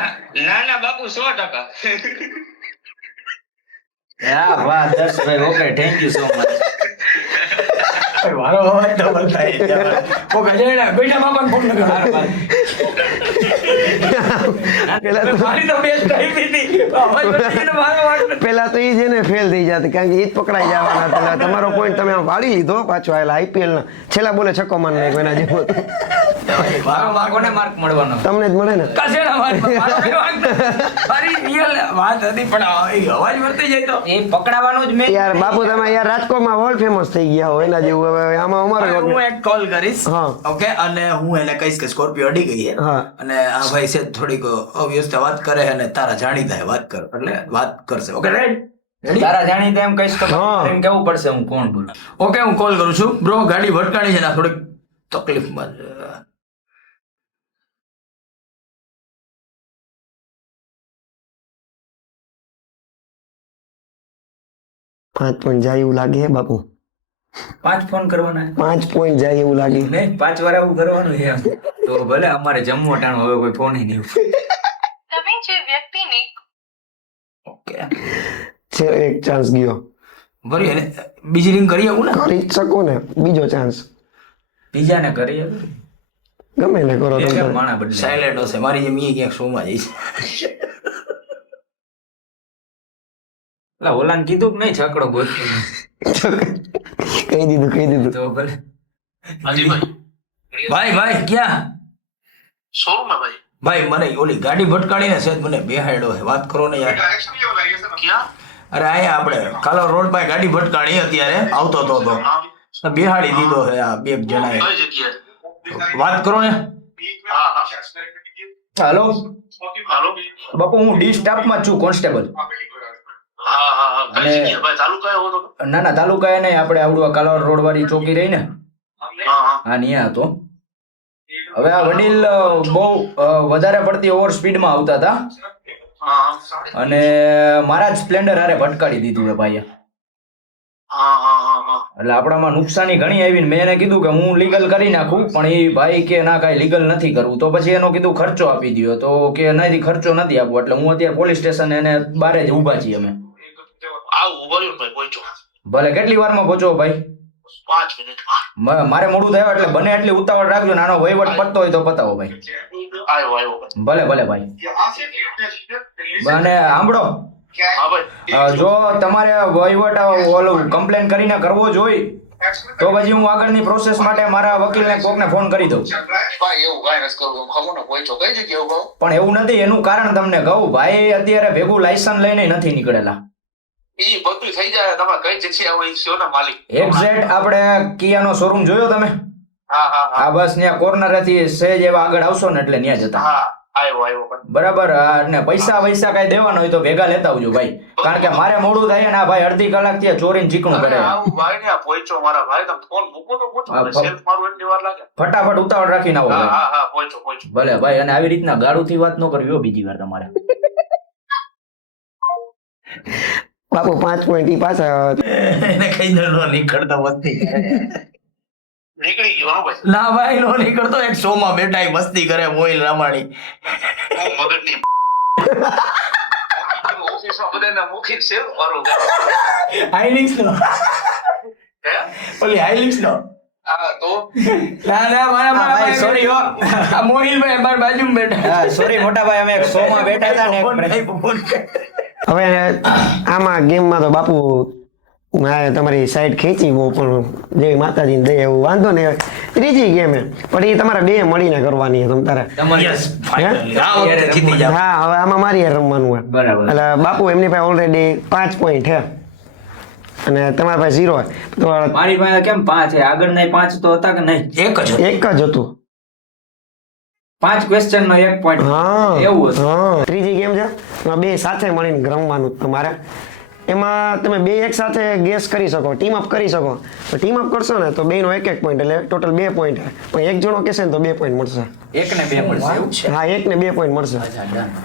ના ના બાપુ 100%. હા વાહ 10 ભાઈ. Okay thank you so much. મારો અવાજ ડબલ થાય છે. કોક અજાણ્યા બેટા બાપાને ફોન લગાવ. મારી તો બેસ્ટ આવી હતી. અવાજ બદલીને મારો વાટ નથી. પેલા તો એ છે ને ફેલ થઈ જતી, કારણ કે એ જ પકડાઈ જવાના. પેલા તમારો પોઈન્ટ તમે આમ વાળી લીધો પાછો આયેલા IPL ના છેલ્લા બોલે છક્કો માર નાખ્યો એના જેવો. મારો વાગોને માર્ક મળવાનો. તમને જ મળે ને. કશેના વાત મારો કઈ વાંક નથી. મારી રિયલ વાત હતી પણ એ અવાજ વર્તી જાય તો એ પકડાવાનું જ મેં. યાર બાપુ તમે યાર રાજકોટમાં વર્લ્ડ ફેમસ થઈ ગયા હો એના જેવું. હવે આમાં હવે અમારે હું એક કોલ કરીશ. હા. ઓકે. અને હું એને કહીશ કે સ્કોર્પિયો અડી ગઈ છે. હા. અને આ ભાઈ છે થોડીક અવ્યવસ્થા વાત કરે અને તારા જાણીતા હે વાત કર એટલે વાત કરશે. Okay right? તારા જાણીતા એમ કહીશ તો હા. એમ કેવું પડશે હું કોણ બોલું. ઓકે હું કોલ કરું છું. બ્રો ગાડી ભટકાણી છે ને થોડીક તકલીફમાં છે. 5 પોઈન્ટ જાય એવું લાગે હે બાપુ. 5 ફોન કરવાના 5 પોઈન્ટ જાય એવું લાગે. નહીં 5 વાર આવું કરવાનું છે એમ. તો ભલે અમારે જમવો ટાણું હવે કોઈ ફોન નહીં. તમે જે વ્યક્તિને ઓકે છે એક ચાન્સ ગયો. ભરી એને બીજી રિંગ કરી આવું ને. કરી જ શકો ને બીજો ચાન્સ. બીજાને કરીએ ગમે ને કરો એક તમે. માણા બદલે. સાયલેન્ટ હશે મારી જેમ એ ક્યાંક શોમાં જઈશ. એટલે ઓલાને કીધું કે નહીં છકડો ગોતી. કહી દીધું. તો ભલે ભાઈ ભાઈ ક્યાં શોરૂમમાં ભાઈ ભાઈ મને ઓલી ગાડી ભટકાડીને છે મને બેહાડ્યો છે. વાત કરો ને યાર. ક્યાં અરે અહીંયા આપણે કાલો રોડ પર ગાડી ભટકાણી અત્યારે આવતો હતો તો બેહાડી દીધો છે આ 2 જણાએ. કઈ જગ્યાએ? વાત કરો ને. હા હાલો હાલો બાપુ હું ડી સ્ટાફમાં છું કોન્સ્ટેબલ. હા હા હા કઈ અને- જગ્યાએ ભાઈ તાલુકા એવો હતો? ના ના તાલુકા એ નહીં, આપણે આવડું આ કાલાવડ રોડ વાળી ચોકી રહી ને હા હા હા ત્યાં હતો. હવે આ વડીલ બહુ વધારે પડતી ઓવર સ્પીડમાં આવતા હતા હા અને મારા જ સ્પ્લેન્ડર હારે ભટકાડી દીધું એ ભાઈએ. હા હા હા હા એટલે આપણામાં નુકસાની ઘણી આવી ને મેં એને કીધું કે હું લીગલ કરી નાખું, પણ એ ભાઈ કે ના કાંઈ લીગલ નથી કરવું. તો પછી એનો કીધું ખર્ચો આપી દો, તો કે નહીં ખર્ચો નથી આપવો. એટલે હું અત્યારે પોલીસ સ્ટેશન એને બારે જ ઊભા છીએ અમે. આવું બોલ્યું ભાઈ પહોંચો. ભલે કેટલી વારમાં પહોંચો ભાઈ? 5 મિનિટમાં. મારે મોડું થયું એટલે બને એટલી ઉતાવળ રાખજો. નાનો વહીવટ પતતો હોય તો પતાવો ભાઈ. આવ્યો. ભલે ભલે ભાઈ. અને સાંભળો, હા ભાઈ. જો તમારે વહીવટ ઓલું કમ્પ્લેન કરીને કરવો જોઈએ તો પછી હું આગળની પ્રોસેસ માટે મારા વકીલને કોકને ફોન કરી દઉં. ભાઈ એવું કાંઈ નથી કરવું. ખબર ને કોઈ છો કઈ જગ્યાએ ઉભો. પણ એવું નથી, એનું કારણ તમને કહું. ભાઈ અત્યારે ભેગું લાયસન્સ લઈને નથી નીકળેલા. ઈ બધું થઈ જાય. તમે કઈ જગ્યાએ હોય છો ને માલિક? એક્ઝેક્ટ આપણે કિયાનો શોરૂમ જોયો તમે? હા હા હા. આ બસ ત્યાં કોર્નરેથી સહેજ એવા આગળ આવશો ને એટલે ત્યાં જતા. હા આવ્યો. બરાબર. અને પૈસા કઈ દેવાના હોય તો ભેગા લેતા આવજો ભાઈ, કારણ કે મારે મોડું થાય ને આ ભાઈ અડધી કલાક થી ચોરીને ચીકણું કરે. આવું ભાઈ ને પહોંચો મારા ભાઈ. તમે ફોન મૂકો તો હા, પહોંચો. સેલ્ફ મારું એટલી વાર લાગે. ફટાફટ ઉતાવળ રાખીને આવો હા ભાઈ. હા હા પહોંચો. ભલે ભાઈ. અને આવી રીતના ગાળું થી વાત ન કરવી હો બીજી વાર તમારે. બાપુ 5 પોઈન્ટ ઈ પાછા એને કઈ નો નીકળતો મસ્તી કરે. નીકળી ગયો હો ભાઈ. ના ભાઈ નો નીકળતો, એક શો માં બેઠા ઈ મસ્તી કરે મોઈલ રમાડી. મગજની ઓફિસમાં બધાને મુખી સેલ મારું કરે. હાઈલિક્સ નો, હે? ઓલી હાઈલિક્સ નો. હા તો ના મારા ભાઈ, sorry હો. આ મોહિલ ભાઈ અમારી બાજુમાં બેઠા. સોરી મોટા ભાઈ, અમે એક શો માં બેઠા હતા ને હવે આમાં ગેમમાં તો બાપુ મારે તમારી સાઈડ ખેંચી બહુ, પણ જેવી માતાજીને દે એવું વાંધો નહીં. ત્રીજી ગેમ પણ એ તમારે બે મળીને કરવાની છે. તમારે યસ ફાઇનલી આ વખતે જીતી જાવ. હા, હવે આમાં મારી હારે રમવાનું હોય. બરાબર. એટલે બાપુ એમની પાસે ઓલરેડી 5 પોઈન્ટ છે અને તમારી પાસે 0 તો મારી પાસે કેમ 5 છે? આગળ નહીં 5 તો હતા કે નહીં? એક જ એક જ હતું. 5 ક્વેશ્ચન નો 1 પોઈન્ટ. હા એવું હતું. હા. ત્રીજી ગેમ છે, એમાં બે સાથે મળીને રમવાનું તમારે. એમાં તમે બે એક સાથે ગેસ કરી શકો, ટીમ અપ કરી શકો. તો ટીમ અપ કરશો ને તો બેનો 1-1 પોઈન્ટ, એટલે ટોટલ 2 પોઈન્ટ. પણ એક જણો કહેશે ને તો 2 પોઈન્ટ મળશે. 1 ને 2 મળશે એવું છે? હા, 1 ને 2 પોઈન્ટ મળશે.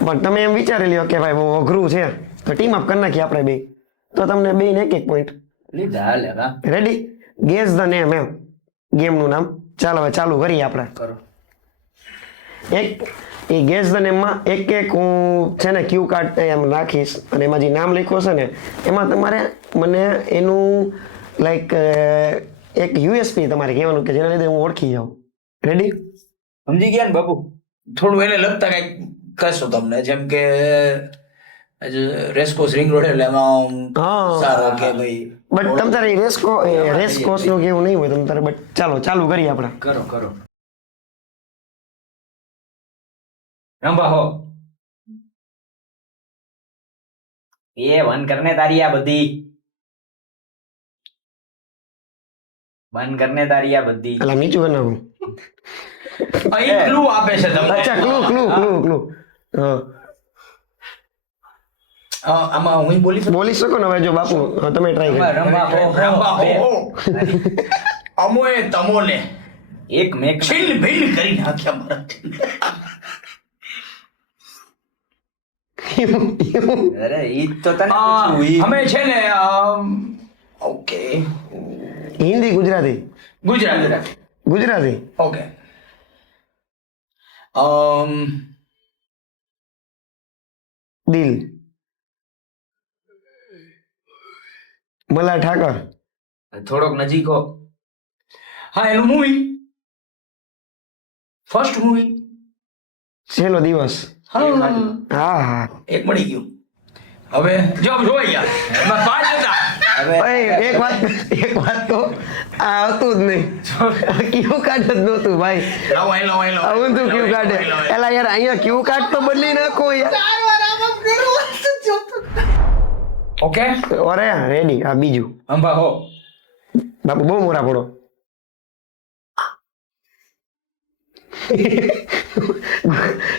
પણ તમે એમ વિચારી લ્યો કે ભાઈ બહુ અઘરું છે તો ટીમ અપ કરી નાખીએ આપણે બે, તો તમને બે ને 1-1 પોઈન્ટ. લીધા. હાલે હા. રેડી? ગેસ ધ નેમ એમ ગેમનું નામ. ચાલો હવે ચાલુ કરીએ આપણે. કરો. એ ગેસ ધ નેમમાં એક હું છે ને ક્યુ કાર્ડ એમ નાખીશ અને એમાં જે નામ લખ્યું છે ને એમાં તમારે મને એનું લાઈક એક યુએસપી તમારે કહેવાનું કે જેના લીધે હું ઓળખી જાઉં. રેડી? સમજી ગયા ને બાપુ? થોડું એને લગતા કઈક કહેશું તમને, જેમ કે રેસકોર્સ રિંગ રોડ એટલે એમાં હા. સારો કે ભાઈ બટ તમ તારે રેસ કોર્સનું કેવું નહીં હોય તમ તારે. બટ ચાલુ કરીએ આપણે. કરો. રંભા હો એ બંધ કરને તારી આ બધી. બંધ કરને તારી આ બધી. એટલે નીચું કરી નાખું. અહીં ક્લુ આપે છે તમને. અચ્છા, ક્લુ. હા, આમાં હું બોલી શકો ને હવે. જો બાપુ તમે ટ્રાય કરો. રંભા હો. અમોએ તમોને એક મેક છીલ ભીલ કરી નાખ્યા મારાથી. અરે ઈ તો તને પૂછ્યું ઈ. અમે છે ને ઓકે હિન્દી, ગુજરાતી? ગુજરાતી ઓકે. દિલ, મલ્હાર ઠાકર, થોડોક નજીક હો. હા એનું મૂવી, ફર્સ્ટ મૂવી. છેલ્લો દિવસ. હા. એક મળી ગયું. હવે જવાબ જોઈ યાર, એમાં 5 હતા. ભાઈ એક વાત તો આ હતું જ નહીં. ક્યુ કાર્ડ જ નહોતું ભાઈ. લાવો આવું તું ક્યુ કાર્ડ. એલા યાર અહીંયા ક્યુ કાર્ડ તો બદલી નાખો યાર. ઓકે અરે રેડી. આ બીજું. અંબા હો. બાપુ બહુ મોરા પડો.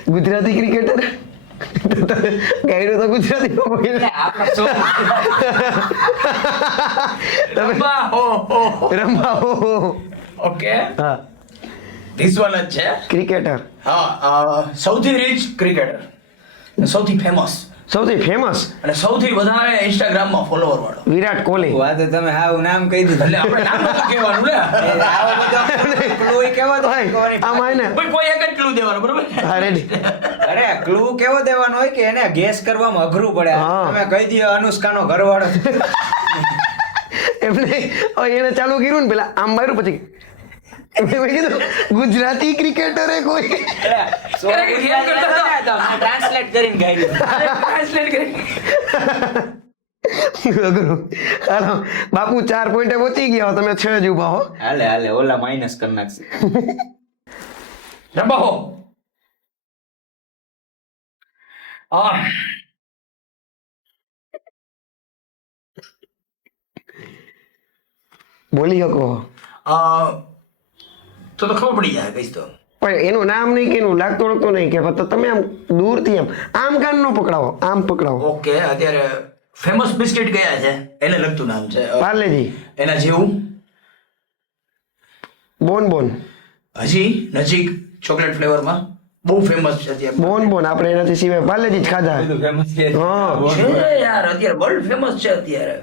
ગુજરાતી ક્રિકેટર ગાયરો તો ગુજરાતી રંભા હો. ઓકે હા, ધીસ વન જ છે. ક્રિકેટર. હા સૌથી રીચ ક્રિકેટર, સૌથી ફેમસ અને સૌથી વધારે ઇન્સ્ટાગ્રામ માં ફોલોવર વાળો. વિરાટ કોહલી. આ તો તમે હાવ નામ કહી દીધું. એટલે આપણે નામ નતું કહેવાનું લે. આવો બધો ક્લુ કેવો ભાઈ આમાં ને કોઈ એક જ ક્લુ દેવાનું બરોબર. હા રેડી. અરે ક્લુ કેવો દેવાનો હોય કે એને ગેસ કરવામાં અઘરું પડે. હા. તમે કહી દો અનુષ્કાનો ઘરવાળો. એમને એને ચાલુ કર્યું ને પેલા આમ માર્યું પછી મેં કીધું ગુજરાતી ક્રિકેટર કોઈ ટ્રાન્સલેટ કરીને ગાયું. અઘરું. હાલો બાપુ 4 પોઈન્ટે પહોંચી ગયા હો, તમે 6 જ ઉભા હો. હાલે ઓલા માઇનસ કરી નાખશે. રંભાઓ બોલી શકો તો ખબર પડી જાય કઈશ તો. પણ એનું નામ નહીં કે એનું લાગતું ઓળખતું નહીં કે તો તમે આમ દૂરથી આમ કાન નો પકડાવો, આમ પકડાવો. ઓકે અત્યારે ફેમસ બિસ્કિટ કયા છે એને લગતું નામ છે પાર્લેજી, એના જેવું બોન બોન, હજી નજીક ચોકલેટ ફ્લેવરમાં બહુ ફેમસ છે અત્યારે. બોન બોન આપણે એનાથી સિવાય પાર્લેજી જ ખાધા. હા છે યાર અત્યારે વર્લ્ડ ફેમસ છે અત્યારે.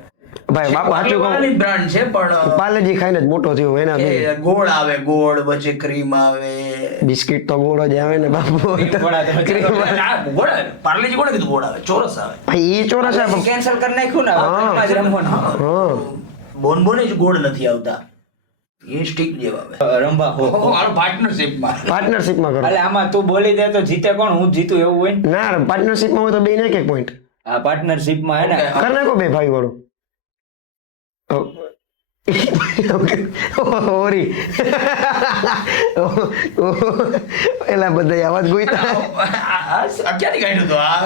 ભાઈ બાપુ સાચું કહું, બ્રાન્ડ છે પણ પાર્લેજી ખાઈને જ મોટો થયો એના એ ગોળ આવે, ગોળ વચ્ચે ક્રીમ આવે. બિસ્કિટ તો ગોળ જ આવે ને બાપુ. ગોળ આવે. પાર્લેજી કોણે કીધું ગોળ આવે? ચોરસ આવે. ભાઈ એ ચોરસ છે પણ કેન્સલ કરી નાખ્યું ને હા. હવે જ રમવાનું. હા બોન બોન જ ગોળ નથી આવતા, એ સ્ટીક જેવા આવે. રંભા હો. પાર્ટનરશિપમાં પાર્ટનરશિપમાં કરો. અલે આમાં તું બોલી દે તો જીતે કોણ? હું જ જીતું એવું હોય ને. ના પાર્ટનરશિપમાં હોય તો બે ને એક પોઈન્ટ આ પાર્ટનરશિપમાં હે ને કર નાખો બે ભાઈ વાળું. ઓરી એલા બધા અવાજ ગોઈતા ક્યાંથી કાઢ્યું તો આ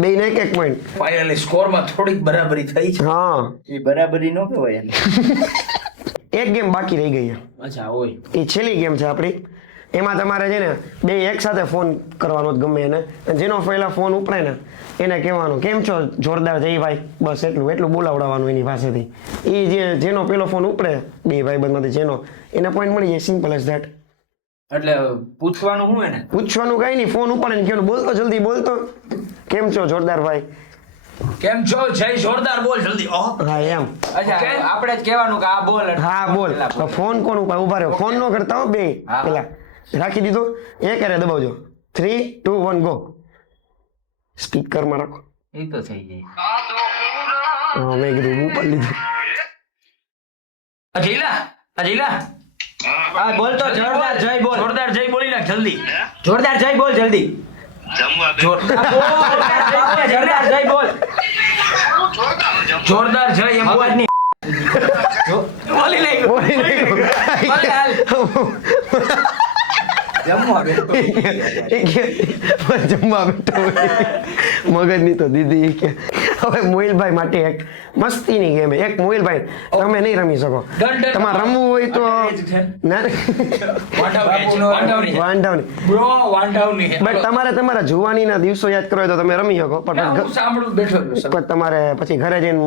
બે ને એક પોઈન્ટ. ફાઇનલી સ્કોરમાં થોડીક બરાબરી થઈ છે. હા એ બરાબરી નો કહેવાય એને. એક ગેમ બાકી રહી ગઈ છે. અચ્છા હોય. એ છેલ્લી ગેમ છે આપણી. એમાં તમારે છે ને બે એક સાથે ફોન કરવાનો જ ગમે એને, અને જેનો પહેલા ફોન ઉપડે ને એને કહેવાનું કેમ છો જોરદાર જય ભાઈ, બસ એટલું બોલાવડાવવાનું એની પાસેથી. એ જેનો પેલો ફોન ઉપડે બે ભાઈ બંધમાંથી જેનો, એને પોઈન્ટ મળી જાય. Simple as that. એટલે પૂછવાનું શું એને? પૂછવાનું કઈ નહીં, ફોન ઉપડે ને કહેવાનું બોલતો જલ્દી બોલતો કેમ છો જોરદાર ભાઈ. કેમ છો જય જોરદાર બોલ જલ્દી. હા એમ. અચ્છા આપણે જ કહેવાનું કે આ બોલ એટલે હા બોલ. તો ફોન કોણ ઉપર ઉભા રહ્યો, ફોન નો કરતા હો બે હા. પેલા રાખી દીધો, એ કરે દબાવજો. 3 2 1 ગો. સ્પીકરમાં રાખો. એ તો થઈ જાય. હા મેં કીધું ઉપર લીધું. અજીલા હા બોલ તો જોરદાર જય બોલ. જોરદાર જય બોલી નાખ જલ્દી. જોરદાર જય બોલ જલ્દી. જમવા બે. જોરદાર જય બોલ. જોરદાર જય એમ બોલ. મગજની બોલી નાખ. બોલી નાખ્યું. જમવા બે. જમવા બેઠો મગજની તો દીદી કે હવે મોઇલભાઈ માટે એક મસ્તીની ગેમ એક મોઇલભાઈ તમે નહીં રમી શકો. તમારે રમવું હોય તો ના વાંધો નહીં. બ્રો વાંઢાવની. બટ તમારે તમારા જુવાનીના દિવસો યાદ કરો હોય તો તમે રમી શકો, હું સાંભળું બેઠો છું. પણ તમારે પછી ઘરે જઈને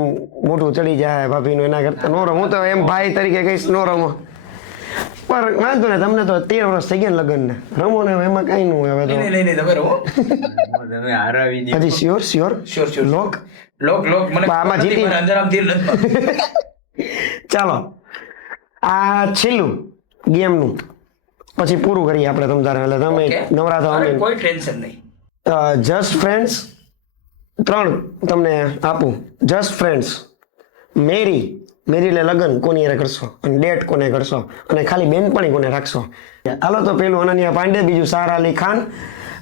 મોઢું ચડી જાય ભાભીનું, એના કરતા નો રમો. હું તો એમ ભાઈ તરીકે કહીશ નો રમો. પણ વાંધો ને તમને તો 13 વર્ષ થઈ ગયા લગ્ન ને, રમો ને એમાં કઈ ન હોય હવે તો. નહીં તમે રહો. તમે હારાવી દીધું. હજી શ્યોર Sure. લોક લોક મને પણ આમાં નથી, જીતી- મને અંદર આમ ધીર નથી. ચાલો આ છેલ્લું ગેમનું પછી પૂરું કરીએ આપણે તમ તારે. એટલે તમે Okay. નવરા થાવ અરે, નહીં. કોઈ ટેન્શન નહીં. જસ્ટ ફ્રેન્ડ્સ 3 તમને આપું. જસ્ટ ફ્રેન્ડ્સ, મેરી એટલે લગ્ન કોની હારે કરશો, અને ડેટ કોને કરશો, અને ખાલી બેનપણી કોને રાખશો. હાલો તો પેલું અનન્યા પાંડે, બીજું સારા અલી ખાન,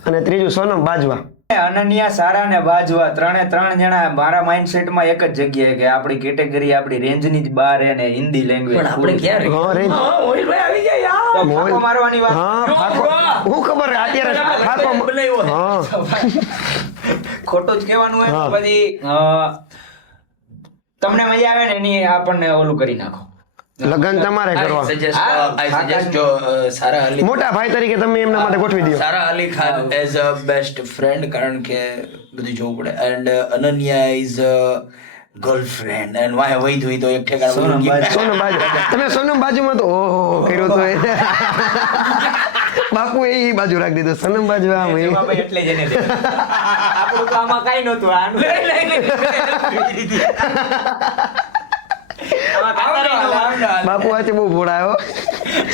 અને ત્રીજું સોનમ બાજવા. અનન્યા સારા ને બાજવા ત્રણે ત્રણ જણા મારા માઇન્ડસેટમાં એક જ જગ્યાએ કે આપણી કેટેગરી આપણી રેન્જની જ બહાર હે ને હિન્દી લેંગ્વેજ. પણ આપણે ક્યાં રહી? હા, રે. હા, મોહિતભાઈ આવી ગયા યાર. ફાંકો મારવાની વાત. હા ફાકો હું ખબર અત્યારે ફાકો બનાવ્યો છે. હા ખોટું જ કહેવાનું હોય હા. તો પછી તમને મજા આવે ને એની આપણને ઓલું કરી નાખો. લગ્ન તમારે I કરવા. suggest જો સારા અલી મોટા ભાઈ તરીકે તમે એમના માટે ગોઠવી દો. Sara Ali Khan as a best friend, કારણ કે બધું જોવું પડે. And Ananya is girlfriend and વાહે વહી ધોઈ તો એક ઠેકાણે સોનમ બાજુ. સોનમ બાજુ તમે સોનમ બાજુમાં તો ઓહો કર્યો તો એ. બાપુ એ બાજુ રાખી દીધું સોનમ બાજુ આમ એ. જવાબ એટલે જ એને દે. આપણું તો આમાં કાંઈ નહોતું. આનું આમાં કાતરે નો મારે. બાપુ આજે બહુ ભોળાયો.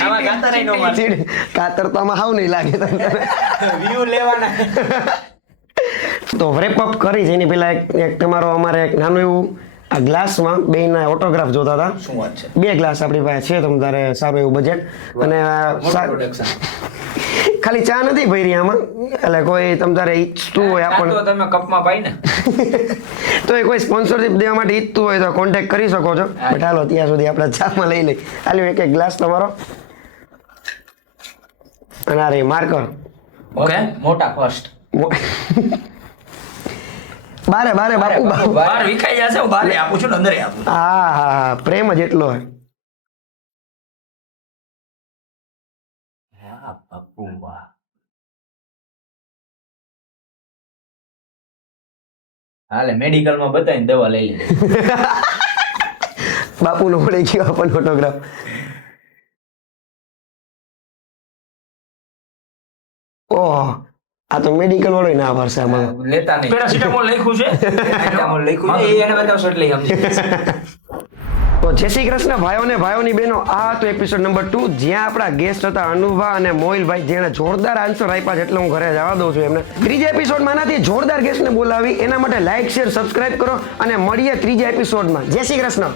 આમાં કાતરે નો મારે. કાતર તો આમાં હાવ નહીં લાગે તમને. વ્યૂ લેવાના. તો રેપ અપ કરી છે એની પહેલા એક તમારો અમારે એક નાનું એવું આ ગ્લાસમાં બેયના ઓટોગ્રાફ જોતા હતા. શું વાત છે? 2 ગ્લાસ આપણી પાસે છે, તમ તારે સારું એવું બજેટ. અને પ્રોડક્શન ખાલી ચા નથી ભરી આમાં, એટલે કોઈ તમ તારે ઈચ્છતું હોય આપણને તો તમે કપમાં પાઈ ને તો એ કોઈ સ્પોન્સરશિપ દેવા માટે ઈચ્છતું હોય તો કોન્ટેક્ટ કરી શકો છો. બટ હાલો ત્યાં સુધી આપણે ચામાં લઈ લઈ. હાલ્યો એક ગ્લાસ તમારો. અને આ રહી માર્કર. ઓકે મોટા ફર્સ્ટ બારે બાપુ બહાર વિખાઈ જશે, હું બહાર આપું છું ને અંદર આપું. હા પ્રેમ જ એટલો હોય. બાપુ વાહ. હાલે મેડિકલમાં બતાવીને દવા લઈ લે. બાપુનો પડી ગયો આપણને ફોટોગ્રાફ. ઓહ આ તો મેડિકલ વાળો ના ભરશે આમાં. લેતા નહીં. પેરાસિટામોલ લખ્યું છે. પેરાસિટામોલ લખ્યું છે, એ એને બતાવશો એટલે સમજી જશે. તો જય શ્રી કૃષ્ણ ભાઈઓ અને ભાઈઓની બહેનો, આ હતો એપિસોડ નંબર 2 જ્યાં આપણા ગેસ્ટ હતા અનુભા અને મોહિલભાઈ, જેણે જોરદાર આન્સર આપ્યા છે, એટલે હું ઘરે જવા દઉં છું એમને. ત્રીજા એપિસોડમાં આનાથી જોરદાર ગેસ્ટને બોલાવી, એના માટે લાઈક શેર સબસ્ક્રાઇબ કરો અને મળીએ ત્રીજા એપિસોડમાં. જય શ્રી કૃષ્ણ.